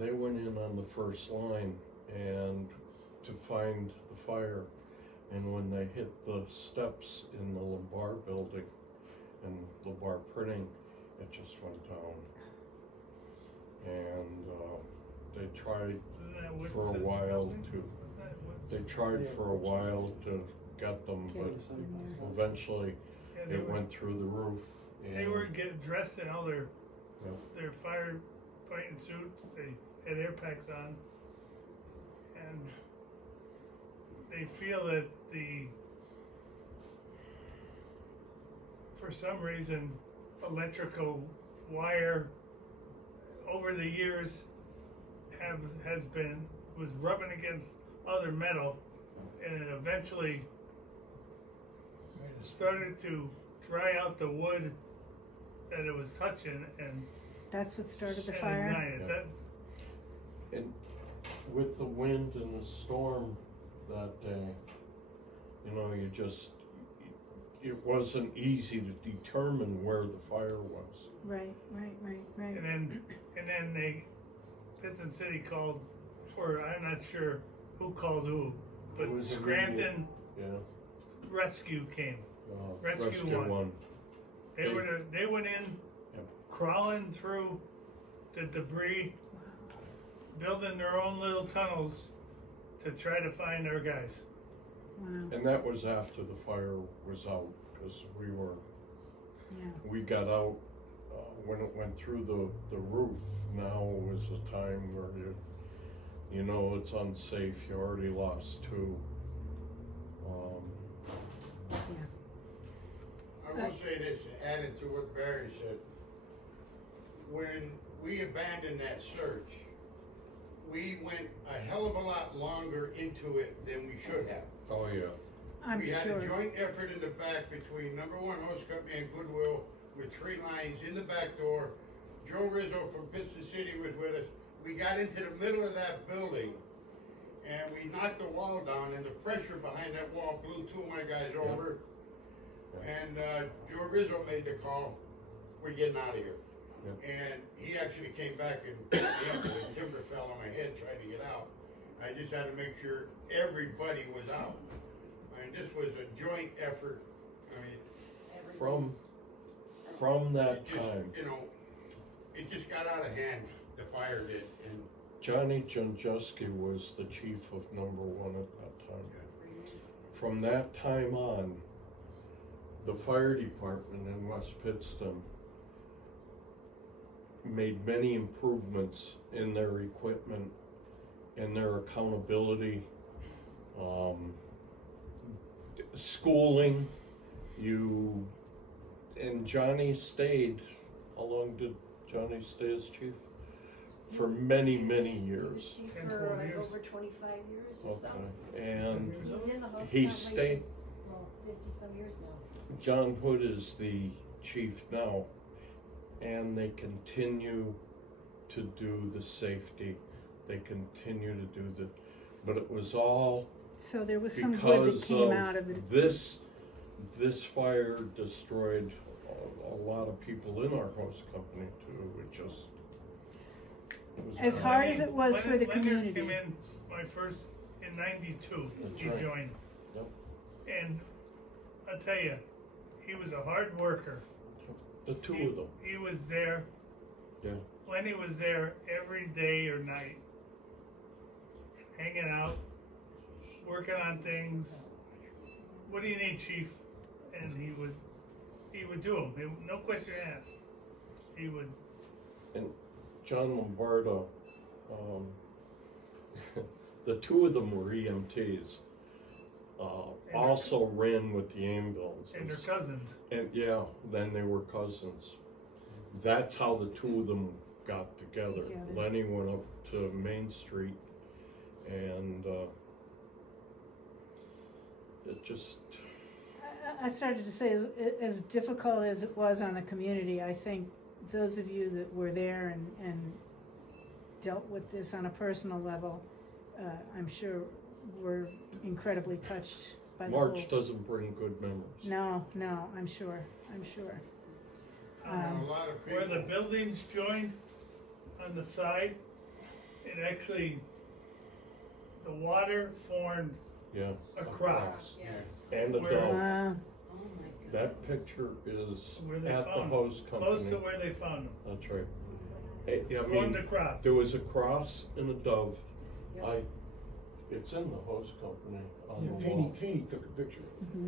They went in on the first line and to find the fire, and when they hit the steps in the Lombard building and Lombard Printing, it just went down. And they tried Isn't that what for a it says? while to, Isn't that what- they tried for a while to get them, but eventually Yeah, they it were- went through the roof. They were getting dressed in all their Yeah. firefighting suits. They had air packs on, and they feel that for some reason, electrical wire over the years was rubbing against other metal, and it eventually started to dry out the wood that it was touching, and That's what started the and fire? ignite it. Yeah. That, And with the wind and the storm that day, it wasn't easy to determine where the fire was. Right. and then Pittston City called, or I'm not sure who called who, but It was Scranton Yeah. Rescue came. Rescue Rescue One. One. They went in, Yep. crawling through the debris, building their own little tunnels to try to find their guys. Wow. And that was after the fire was out, because Yeah. we got out when it went through the roof. Now was a time where it's unsafe. You already lost 2. I will say this, added to what Barry said. When we abandoned that search, we went a hell of a lot longer into it than we should have. Oh yeah. I'm We had sure. a joint effort in the back between number 1 Hose Company and Goodwill with 3 lines in the back door. Joe Rizzo from Pittston City was with us. We got into the middle of that building and we knocked the wall down, and the pressure behind that wall blew 2 of my guys over. And Joe Rizzo made the call, we're getting out of here. And he actually came back, and the timber fell on my head trying to get out. I just had to make sure everybody was out. And this was a joint effort. I mean, From that it just, time, it just got out of hand, the fire did. And Johnny Janjuski was the chief of number 1 at that time. From that time on, the fire department in West Pittston made many improvements in their equipment, in their accountability, schooling. And Johnny stayed. How long did Johnny stay as chief? for many, many years. He was chief 10, for 12 like years. over 25 years or so. Okay, and He's in the host he company stayed- since, well, 50 some years now. John Hood is the chief now, and they continue to do the safety. They continue to do the, but it was all So there was some good that because came out of of it. this fire destroyed a lot of people in our host company too. It just it was As bad. hard as it was for the Leonard community. came in my first, in 92, That's he right. joined. Yep. And I'll tell you, he was a hard worker. The two of them. He was there. Yeah. Lenny was there every day or night, hanging out, working on things. What do you need, Chief? And he would do them. No question asked. He would. And John Lombardo, the two of them were EMTs. Also ran with the ambulances. And their cousins. And yeah, then they were cousins. That's how the two of them got together. Together. Lenny went up to Main Street, and it just I started to say, as difficult as it was on the community, I think those of you that were there and dealt with this on a personal level, I'm sure were incredibly touched by the March whole. doesn't bring good memories. No, I'm sure. A lot of Where people. the buildings joined on the side, it actually, the water formed Yeah. across. Yes. And the Where- dove. Oh my God. That picture is Where they at the found host them, company. close to where they found them. That's right. I Formed mean, across. there was a cross and a dove. Yep. It's in the host company on Yeah, the Feeney, wall. Feeney took a picture.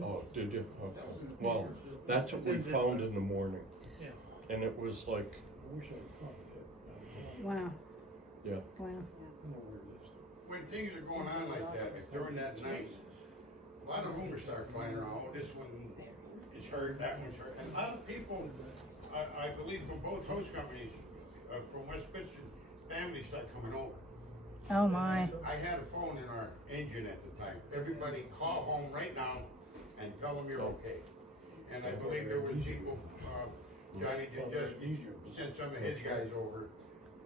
Oh, did you? Okay. Well, that's what It's we in this found one. in the morning. Yeah. And it was like, I wish I had caught it. Wow. yeah. Wow. I don't know where it is. When things are going on like that, like during that night, a lot of rumors start flying around. Oh, this one is hurt, that one's hurt, and a lot of people, I believe, from both host companies, from West Pittston, families start coming over. Oh my. I had a phone in our engine at the time. Everybody call home right now and tell them you're okay. And I believe there was people, Johnny did just send some of his guys over,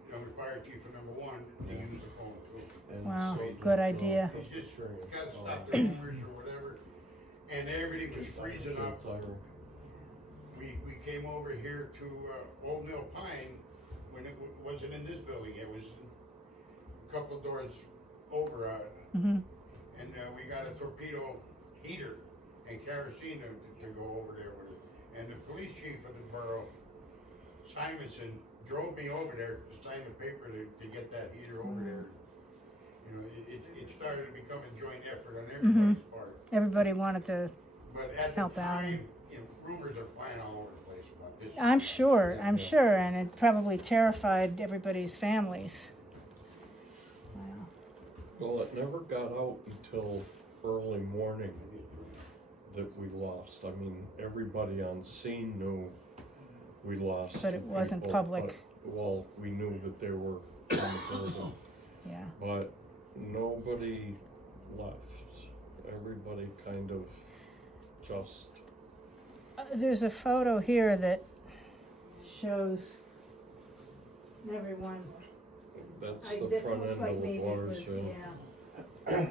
the fire chief for number one, to use the phone too. And Wow, so good did, idea. It's just gotta stop the rumors or whatever. And everything was freezing up. We came over here to Old Mill Pine when it wasn't in this building. It was a couple doors over, Mm-hmm. and we got a torpedo heater and kerosene to go over there with it. And the police chief of the borough, Simonson, drove me over there to sign the paper to get that heater over there. You know, it started to become a joint effort on everybody's part. Everybody wanted to. But at Help the out. time, rumors are flying all over the place about this. I'm sure, and it probably terrified everybody's families. Wow. Well, it never got out until early morning that we lost. I mean, everybody on scene knew we lost. But it wasn't people, public. but- well, we knew that they were in the building, Yeah. but nobody left. Everybody kind of just. There's a photo here that shows everyone. That's Like, the this front looks end like of the maybe it water was, seal. yeah.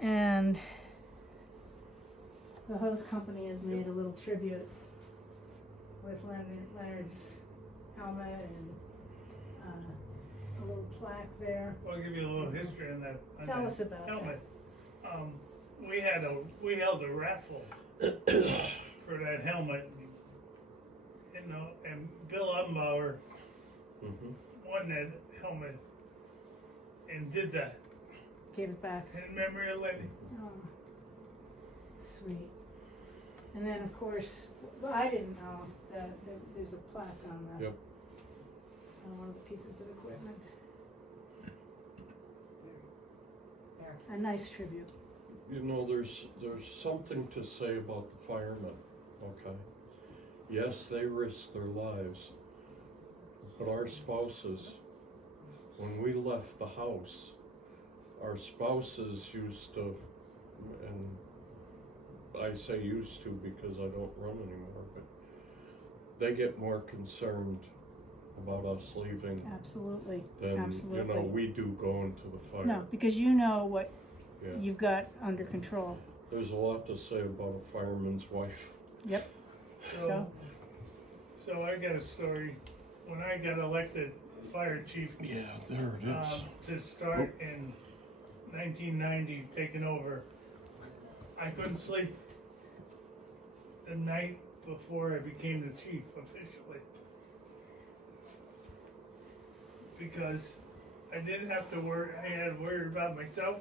And the host company has made a little tribute with Leonard's helmet and a little plaque there. I'll give you a little history on that. on Tell that us about helmet. We held a raffle for that helmet, and Bill Umbauer Mm-hmm. won that helmet and did that Gave it back. in memory of Lenny. Oh, sweet. And then, of course, well, I didn't know that there's a plaque on the Yep. on one of the pieces of equipment. A nice tribute. you know, there's something to say about the firemen, okay? Yes, they risk their lives, but our spouses, when we left the house, our spouses used to, and I say used to because I don't run anymore, but they get more concerned about us leaving Absolutely. than, Absolutely. you know, we do going to the fire. No, because you know what Yeah. you've got under control. There's a lot to say about a fireman's wife. Yep. So I got a story. When I got elected fire chief, Yeah, there it is. to start in 1990, taking over, I couldn't sleep the night before I became the chief officially. Because I didn't have to worry, I had to worry about myself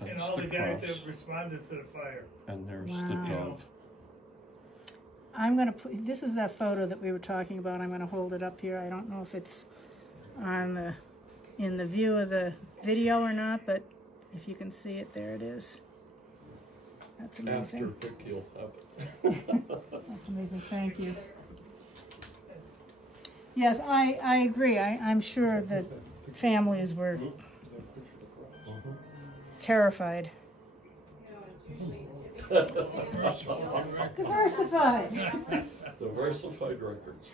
and That's all the the guys cross. that responded to the fire. And there's Wow. the dove. I'm gonna put, this is that photo that we were talking about. I'm gonna hold it up here. I don't know if it's on the, in the view of the video or not, but if you can see it, there it is. That's After amazing. Vic, you'll have it. That's amazing. Thank you. Yes, I agree. I'm sure that families were terrified. Diversified. Diversified records.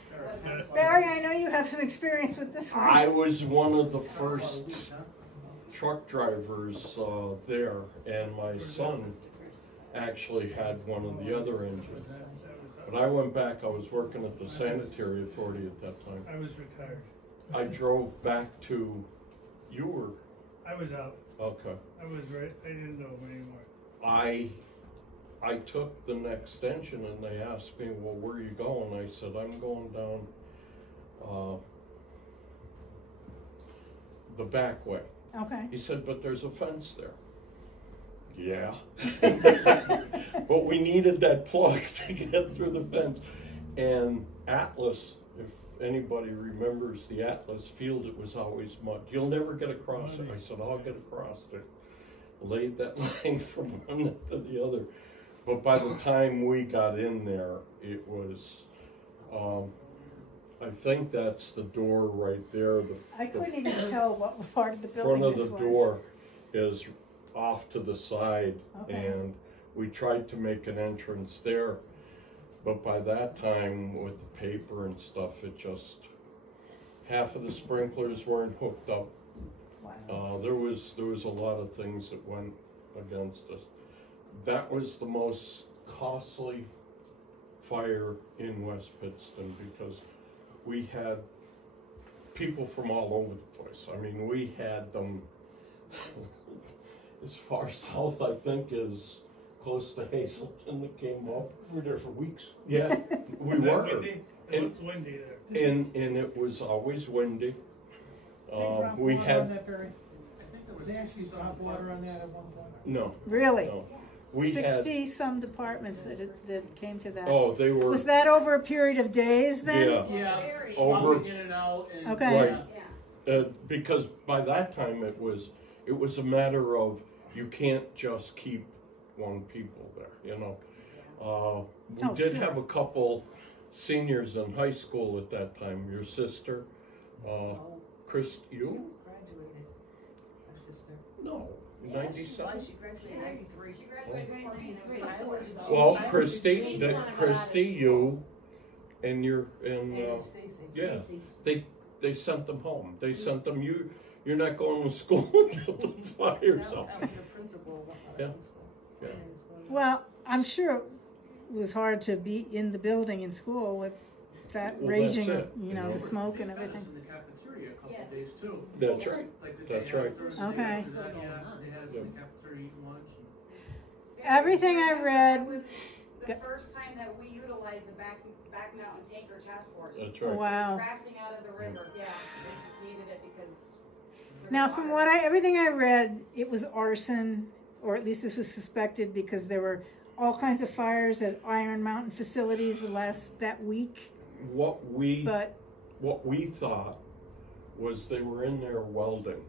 Barry, I know you have some experience with this one. I was one of the first truck drivers there, and my son actually had one of the other engines. But I went back, I was working at the sanitary authority at that time. I was retired. I drove back to, you were, I was out. okay. I was right. I didn't know him anymore. I took the next engine and they asked me, well, where are you going? I said, I'm going down the back way. Okay. He said, but there's a fence there. Yeah. But we needed that plug to get through the fence. And Atlas, if anybody remembers the Atlas field, it was always mud. You'll never get across it. I said, I'll get across it. Laid that line from one end to the other. But by the time we got in there, it was, I think that's the door right there. I couldn't even tell what part of the building Front of this the was. door is off to the side, Okay. and we tried to make an entrance there, but by that time with the paper and stuff, it just, half of the sprinklers weren't hooked up. Wow. There was a lot of things that went against us. That was the most costly fire in West Pittston because we had people from all over the place. I mean, we had them as far south, I think, as close to Hazelton that came up. We were there for weeks. Yeah, we Was that were. windy? It looks windy there. And it was always windy. They dropped We water had, on that, Barry? They actually dropped water on that at one point? no, Really? no. We had, 60 some departments that came to that. oh, they were, Was that over a period of days then? yeah. Yeah, Over- swapping in and out and. Okay. Right. Yeah. Because by that time it was a matter of you can't just keep one people there, you know. We Oh, did sure. have a couple seniors in high school at that time. Your sister, Chris, you? Graduated, my sister. No, Yeah, 97. She graduated in 93. She graduated before me. and I was- Well, I was- Christy, she's that one of Christy, our- you, and your And Stacy. yeah. Stacy. They sent them home. They sent them. You're not going to school until the fire's That up. was the principal of Yeah. in school. Yeah. And in school. Well, I'm sure it was hard to be in the building in school with that Well, raging, that's it, you you know, know. the smoke and everything. In the cafeteria a couple Yes. of days too. That's right. Like the That's day right. after, the day Okay. after that, yeah, they had us in the cafeteria eating lunch. Everything I read. That was the Go- first time that we utilized the back mountain tanker task force. That's right. Wow. Drafting out of the river, yeah, they just needed it because. there Now, was from water. everything I read, it was arson, or at least this was suspected because there were all kinds of fires at Iron Mountain facilities that week. What we But thought was they were in there welding,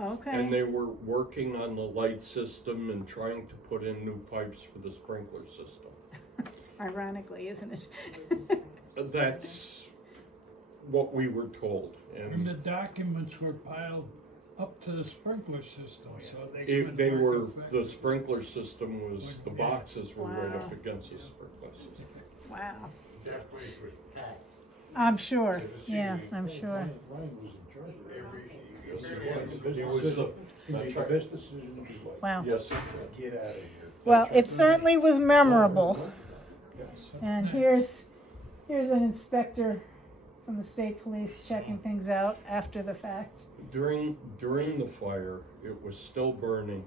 Okay. And they were working on the light system and trying to put in new pipes for the sprinkler system. Ironically, isn't it? That's what we were told. And the documents were piled up to the sprinkler system, so They were, the sprinkler system was, the boxes were right up Wow. against the sprinkler system. Wow. That place was packed. I'm sure. To the Yeah, ceiling. I'm sure. Ryan was in charge of it. You Yes, barely it had was. to- It was the, He made that's the right. best decision of his life. Wow. Yes, it did. Get out of here. Well, it certainly was memorable. Yes. And here's an inspector from the state police checking things out after the fact. During the fire, it was still burning,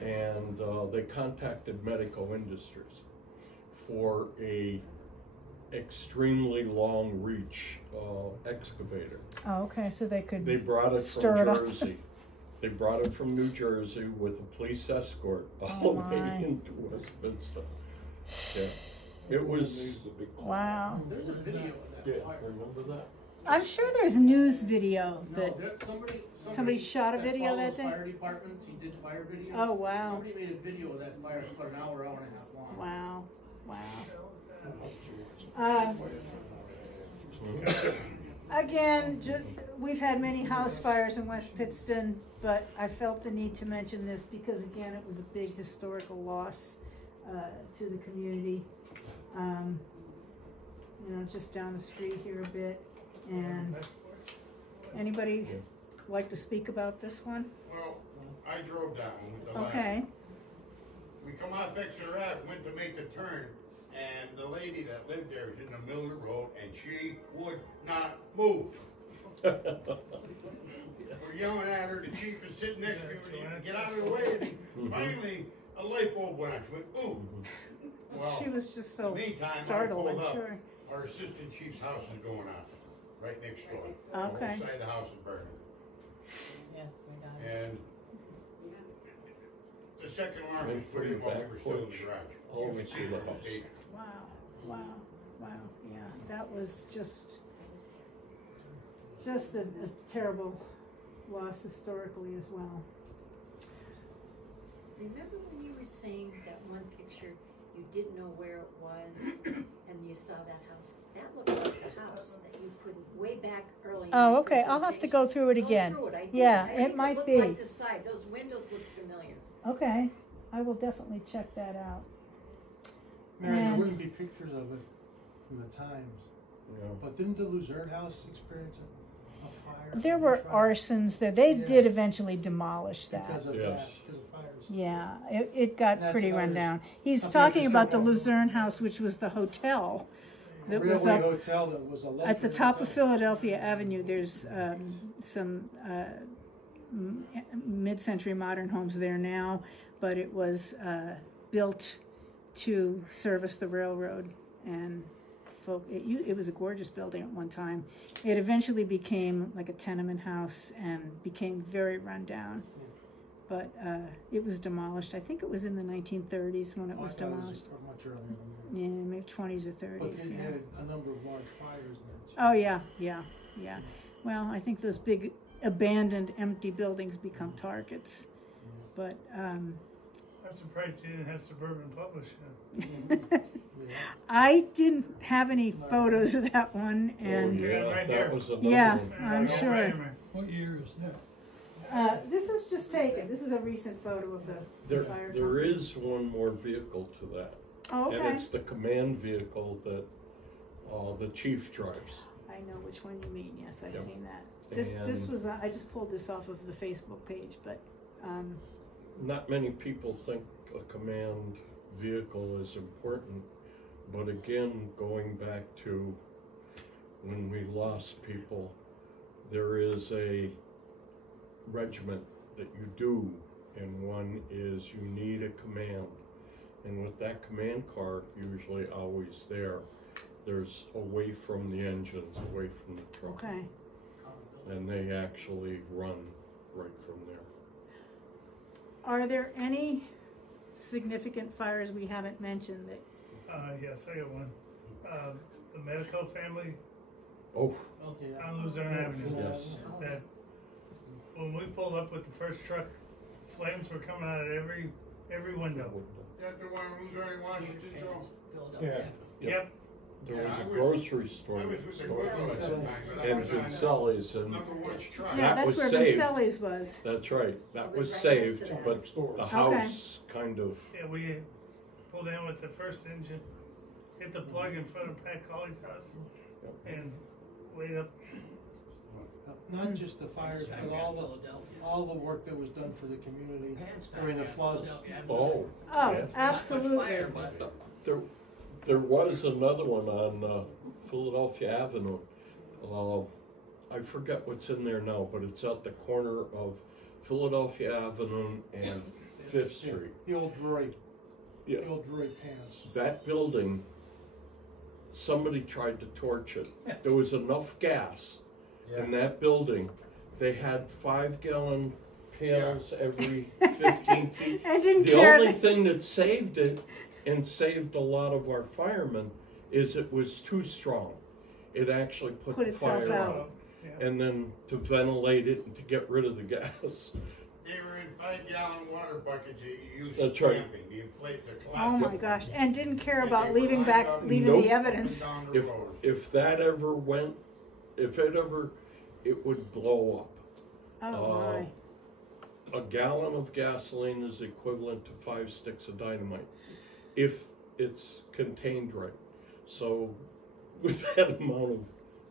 and they contacted Medical Industries for a extremely long reach excavator. Oh, okay, so they could. They brought it Stir from it up. Jersey. They brought it from New Jersey with a police escort all Oh, the way my. into West Pittston. Yeah, it was. Wow. There's a video of Yeah, that fire. remember that? I'm sure there's news video No, that. there- somebody shot a video that follows day? Fire departments, he did fire videos. Oh, wow. Somebody made a video of that fire for an hour, hour and a half long. Wow. Wow. Again, we've had many house fires in West Pittston, but I felt the need to mention this because, again, it was a big historical loss to the community. You know, just down the street here a bit. And anybody like to speak about this one? Well, I drove that one with the ladder. Okay. We come off Exeter Ave, went to make the turn, and the lady that lived there was in the middle of the road, and she would not move. We're yelling at her, the chief is sitting next to me, get out of the way, and finally, a light bulb went on, she went, ooh. Well, She was just so meantime, I startled, I'm pulled up. sure. Our assistant chief's house is going off, right next door. Okay. The whole side of the house is burning. Yes, we got it. And the second alarm was Wait for put your in while we back were still in the porch. garage. All You the could see way to the it from house. the Wow, wow, wow, yeah, that was just a terrible loss historically as well. Remember when you were saying that one picture, you didn't know where it was, and you saw that house? That looked like the house that you put way back early. in Oh, your okay, I'll have to go through it again. Go through it, I think. Yeah, I it think might looked be. like the side, those windows look familiar. Okay, I will definitely check that out. Mary, there And- wouldn't be pictures of it from the times, Yeah. but didn't the Luzerne house experience a fire? There were Fire? arsons there, they Yeah. did eventually demolish that. Because of Yes. that, because of fires. Yeah, it got That's pretty run another- down. He's something talking to about the start with. Luzerne House, which was the hotel that was Railway up hotel that was a luxury at the top of hotel. Philadelphia Avenue. There's some mid-century modern homes there now, but it was built to service the railroad, and it was a gorgeous building at one time. It eventually became like a tenement house and became very run down, but it was demolished. I think it was in the 1930s when it Oh, I was thought it demolished. much earlier than that. Yeah, maybe 20s or But 30s. they Yeah. had a number of large fires in there too. Oh yeah. Well, I think those big abandoned empty buildings become targets. But I'm surprised you didn't have Suburban Publish. I didn't have any photos of that one, Oh, and Yeah, yeah, right that there. was another Yeah. one. I'm sure. What year is that? This is just taken. This is a recent photo of the fire There company. is one more vehicle to that. Oh, And okay. it's the command vehicle that the chief drives. I know which one you mean. Yes, I've Yep. seen that. This And- was I just pulled this off of the Facebook page, but Not many people think a command vehicle is important, but again, going back to when we lost people, there is a regiment that you do, and one is you need a command. And with that command car, usually always there's away from the engines, away from the truck. okay. And they actually run right from there. Are there any significant fires we haven't mentioned that? Yes, I got one. The Medico family Oh, Okay. on Luzerne Avenue. yes. That when we pulled up with the first truck, flames were coming out of every window. That the one who's on Washington, Joe? Yeah. Yep. There Yeah, was I a was- grocery store I was next with the door. Goodwill at the time, but I And was on Vincelli's, and number one truck. Yeah, that that's was where saved. Vincelli's was. That's right, that It was was right saved, next to that. but Next door. the Okay. house kind of, Yeah, we pulled in with the first engine, hit the plug in front of Pat Colley's house, and wait up. Not just the fires, but all the work that was done for the community during the floods. oh. Oh, yeah. absolutely. There was another one on Philadelphia Avenue. I forget what's in there now, but it's at the corner of Philadelphia Avenue and Fifth Street. The old Drury, Yeah. the old Drury pants. That building, somebody tried to torch it. There was enough gas in that building. They had 5-gallon pails every 15 feet. I didn't The care. only thing that saved it and saved a lot of our firemen is it was too strong. It actually put Put the itself fire out. out. And then to ventilate it and to get rid of the gas. They were in 5-gallon water buckets that you use That's for right. camping. You inflate the Oh closet. my gosh, and didn't care And about they were leaving lined up leaving Nope. the evidence. down the If road. that ever went, it would blow up. Oh my. A gallon of gasoline is equivalent to 5 sticks of dynamite, if it's contained right. So, with that amount of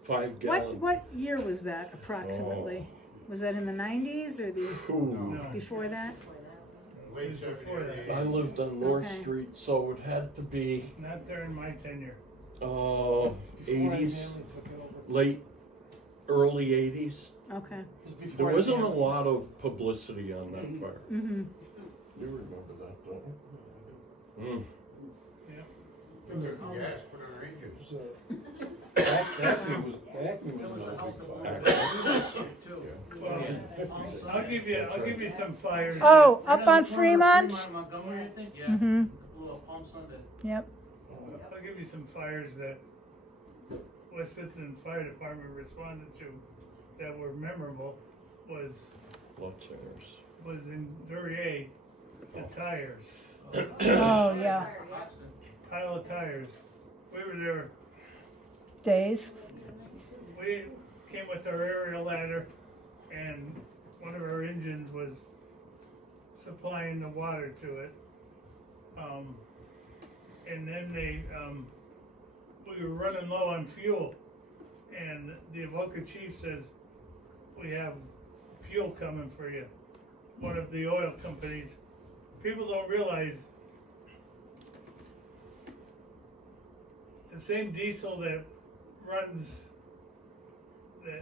5-gallon. What year was that approximately? Was that in the 90s or the Ooh. before that? Late Before that. 70s. I lived on North Okay. Street, so it had to be Not during my tenure. Before I 80s, family took it over. late, early 80s. Okay. It was There before I wasn't a family. lot of publicity on that fire. Mm-hmm. You remember that, don't you? Mm. Took the gas, put on our engines. So, Acme was another big fire. Well, I'll give you some fires. Oh, Right up on the corner of Fremont? Montgomery, I think, yeah. Mm-hmm. Little pumps on the. Yep. I'll give you some fires that West Pittston Fire Department responded to that were memorable. Was Bloodshingers. in Duryea, the tires, Oh yeah. pile of tires. We were there. Days. We came with our aerial ladder, and one of our engines was supplying the water to it. And then we were running low on fuel, and the Avoca chief says, "We have fuel coming for you." One of the oil companies. People don't realize the same diesel that runs that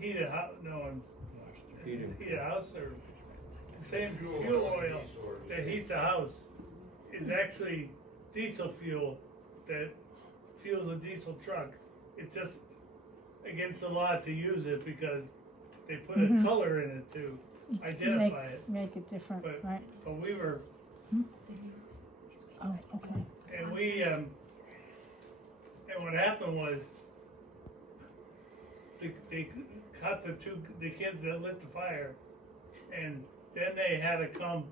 heat a house, heat a house, or the same fuel oil that heats a house is actually diesel fuel that fuels a diesel truck. It's just against the law to use it because they put a color in it to identify it. Make it different, But right? we were, Oh, okay. and we and what happened was they caught the kids that lit the fire, and then they had to come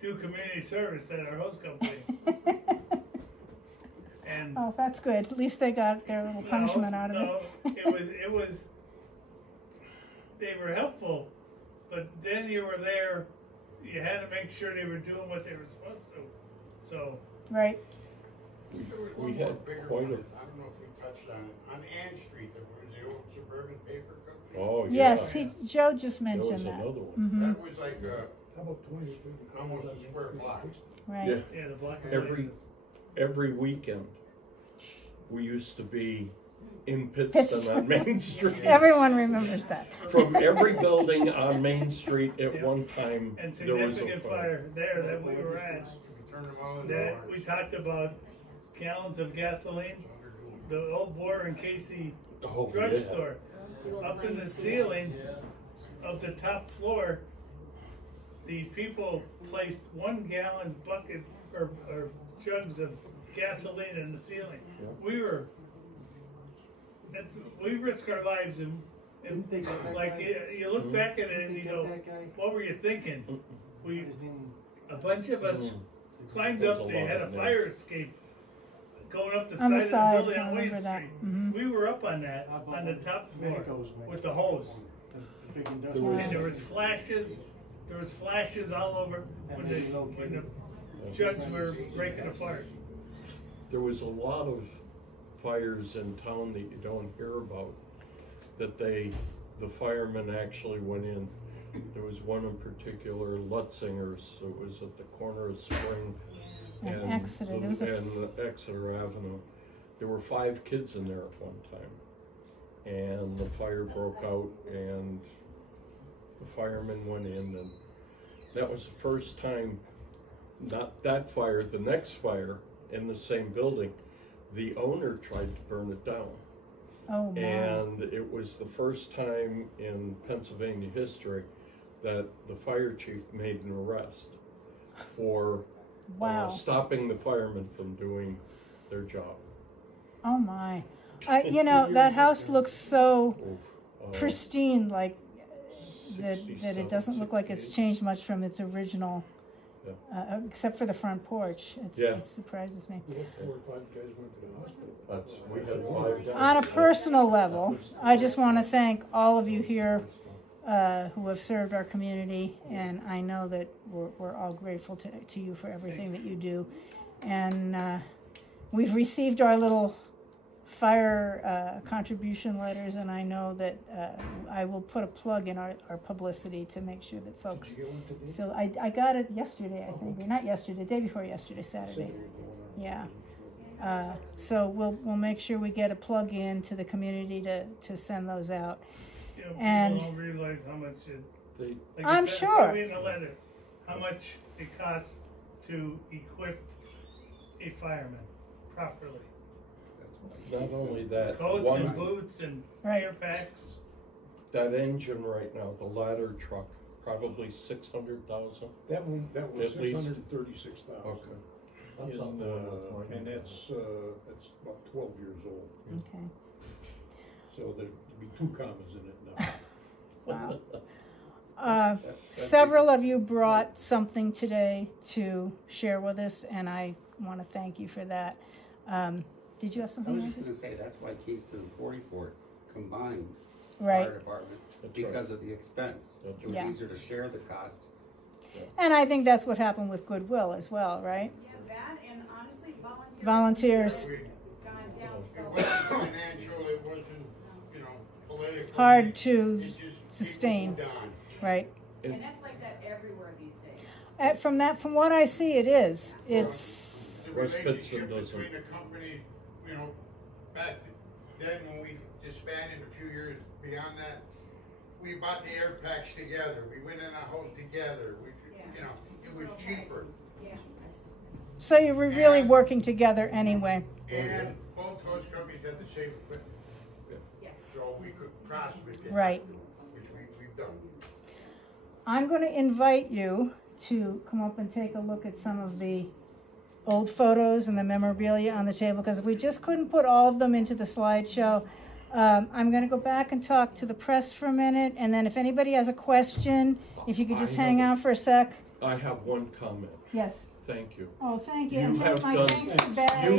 do community service at our hose company. And Oh, that's good. At least they got their little punishment out of it. it was they were helpful, but then you were there, you had to make sure they were doing what they were supposed to. So Right. There was We one more had bigger quite one. a- I don't know if we touched on it. On Ann Street, there was the old Suburban Paper Company. Oh, yeah. Yes, Joe just There was mentioned that. another one. Mm-hmm. That was like How about 20 or 30? almost a square block. Right. Yeah. yeah, the black and Every- white. Every weekend, we used to be in Pittston on Main Street. Everyone remembers that. From every building on Main Street at Yep. one time, And there was a significant fire. fire there that we were at. We turned them all into That we ours. talked about gallons of gasoline. The old Boar and Casey Oh, yeah. drugstore. Up in the ceiling of the top floor, the people placed 1 gallon bucket or jugs of gasoline in the ceiling. Yeah. We risk our lives and Didn't they get that Like, guy? you look back at it and Didn't you they go, get that guy? what were you thinking? We, His name- a bunch of us climbed There's up, a they lot had a of names. fire escape going up the On the side side, of the building I on Wayne remember that. Street. Mhm. We were up on that, How about on the when top floor, Medicos went? with the hose. The big There industrial. was- And there was flashes all over when the jugs were breaking apart. There was a lot of fires in town that you don't hear about, that the firemen actually went in. There was one in particular, Lutzinger's, it was at the corner of Spring And Exeter. There was a and Exeter Avenue. There were 5 kids in there at one time. And the fire broke out and the firemen went in, and that was the first time, not that fire, the next fire in the same building, the owner tried to burn it down. Oh, my. And it was the first time in Pennsylvania history that the fire chief made an arrest for Wow. stopping the firemen from doing their job. Oh, my. You know, that house looks so Uh, pristine, like that it 67, doesn't look like it's 68. changed much from its original, Yeah. except for the front porch. Yeah. It surprises me. 4 or 5 guys went to the hospital. We had 5 guys. On a personal level, I just want to thank all of you here who have served our community, and I know that we're all grateful to you for everything that you do. And we've received our little fire contribution letters, and I know that I will put a plug in our publicity to make sure that folks Did you get one today? feel. I got it yesterday, I think, or not yesterday, day before yesterday, Saturday. Yeah. So we'll make sure we get a plug in to the community to send those out. You know, And- people don't realize how much it, They, like I'm it said sure. probably in the letter, how much it costs to equip a fireman properly. not only that, Coats and boots and Right. air packs. that engine right now, the ladder truck, probably 600,000. That was At least. 636,000. Okay. That's In, not the one with mine. and that's about 12 years old. Okay. So there'd be 2 commas in it now. Wow. Several of you brought something today to share with us, and I want to thank you for that. Did you have I something? was just Marcus? gonna say, that's why Keystone and 44 combined Right. fire department, That's because right. of the expense. That's It was Yeah. easier to share the cost. And I think that's what happened with Goodwill as well, right? Yeah, that and honestly, Volunteers. gone down so It wasn't financial, it wasn't, you know, political. Hard to It just people sustain. moved on. Right. And that's like that everywhere these days. From what I see, it is. It's The West relationship Pittston doesn't. between the companies, you know, back then when we disbanded a few years beyond that, we bought the air packs together, we went in a hose together, you know, it was cheaper. Yeah. so you're really working together anyway. And both hose companies had the same equipment. Yeah. So we could cross with it. Right. Which we've done. I'm going to invite you to come up and take a look at some of the old photos and the memorabilia on the table, because if we just couldn't put all of them into the slideshow, I'm going to go back and talk to the press for a minute, and then if anybody has a question, if you could just hang out for a sec. I have one comment. Yes. Thank you. Oh, thank you. You And have my done- thanks to Barry.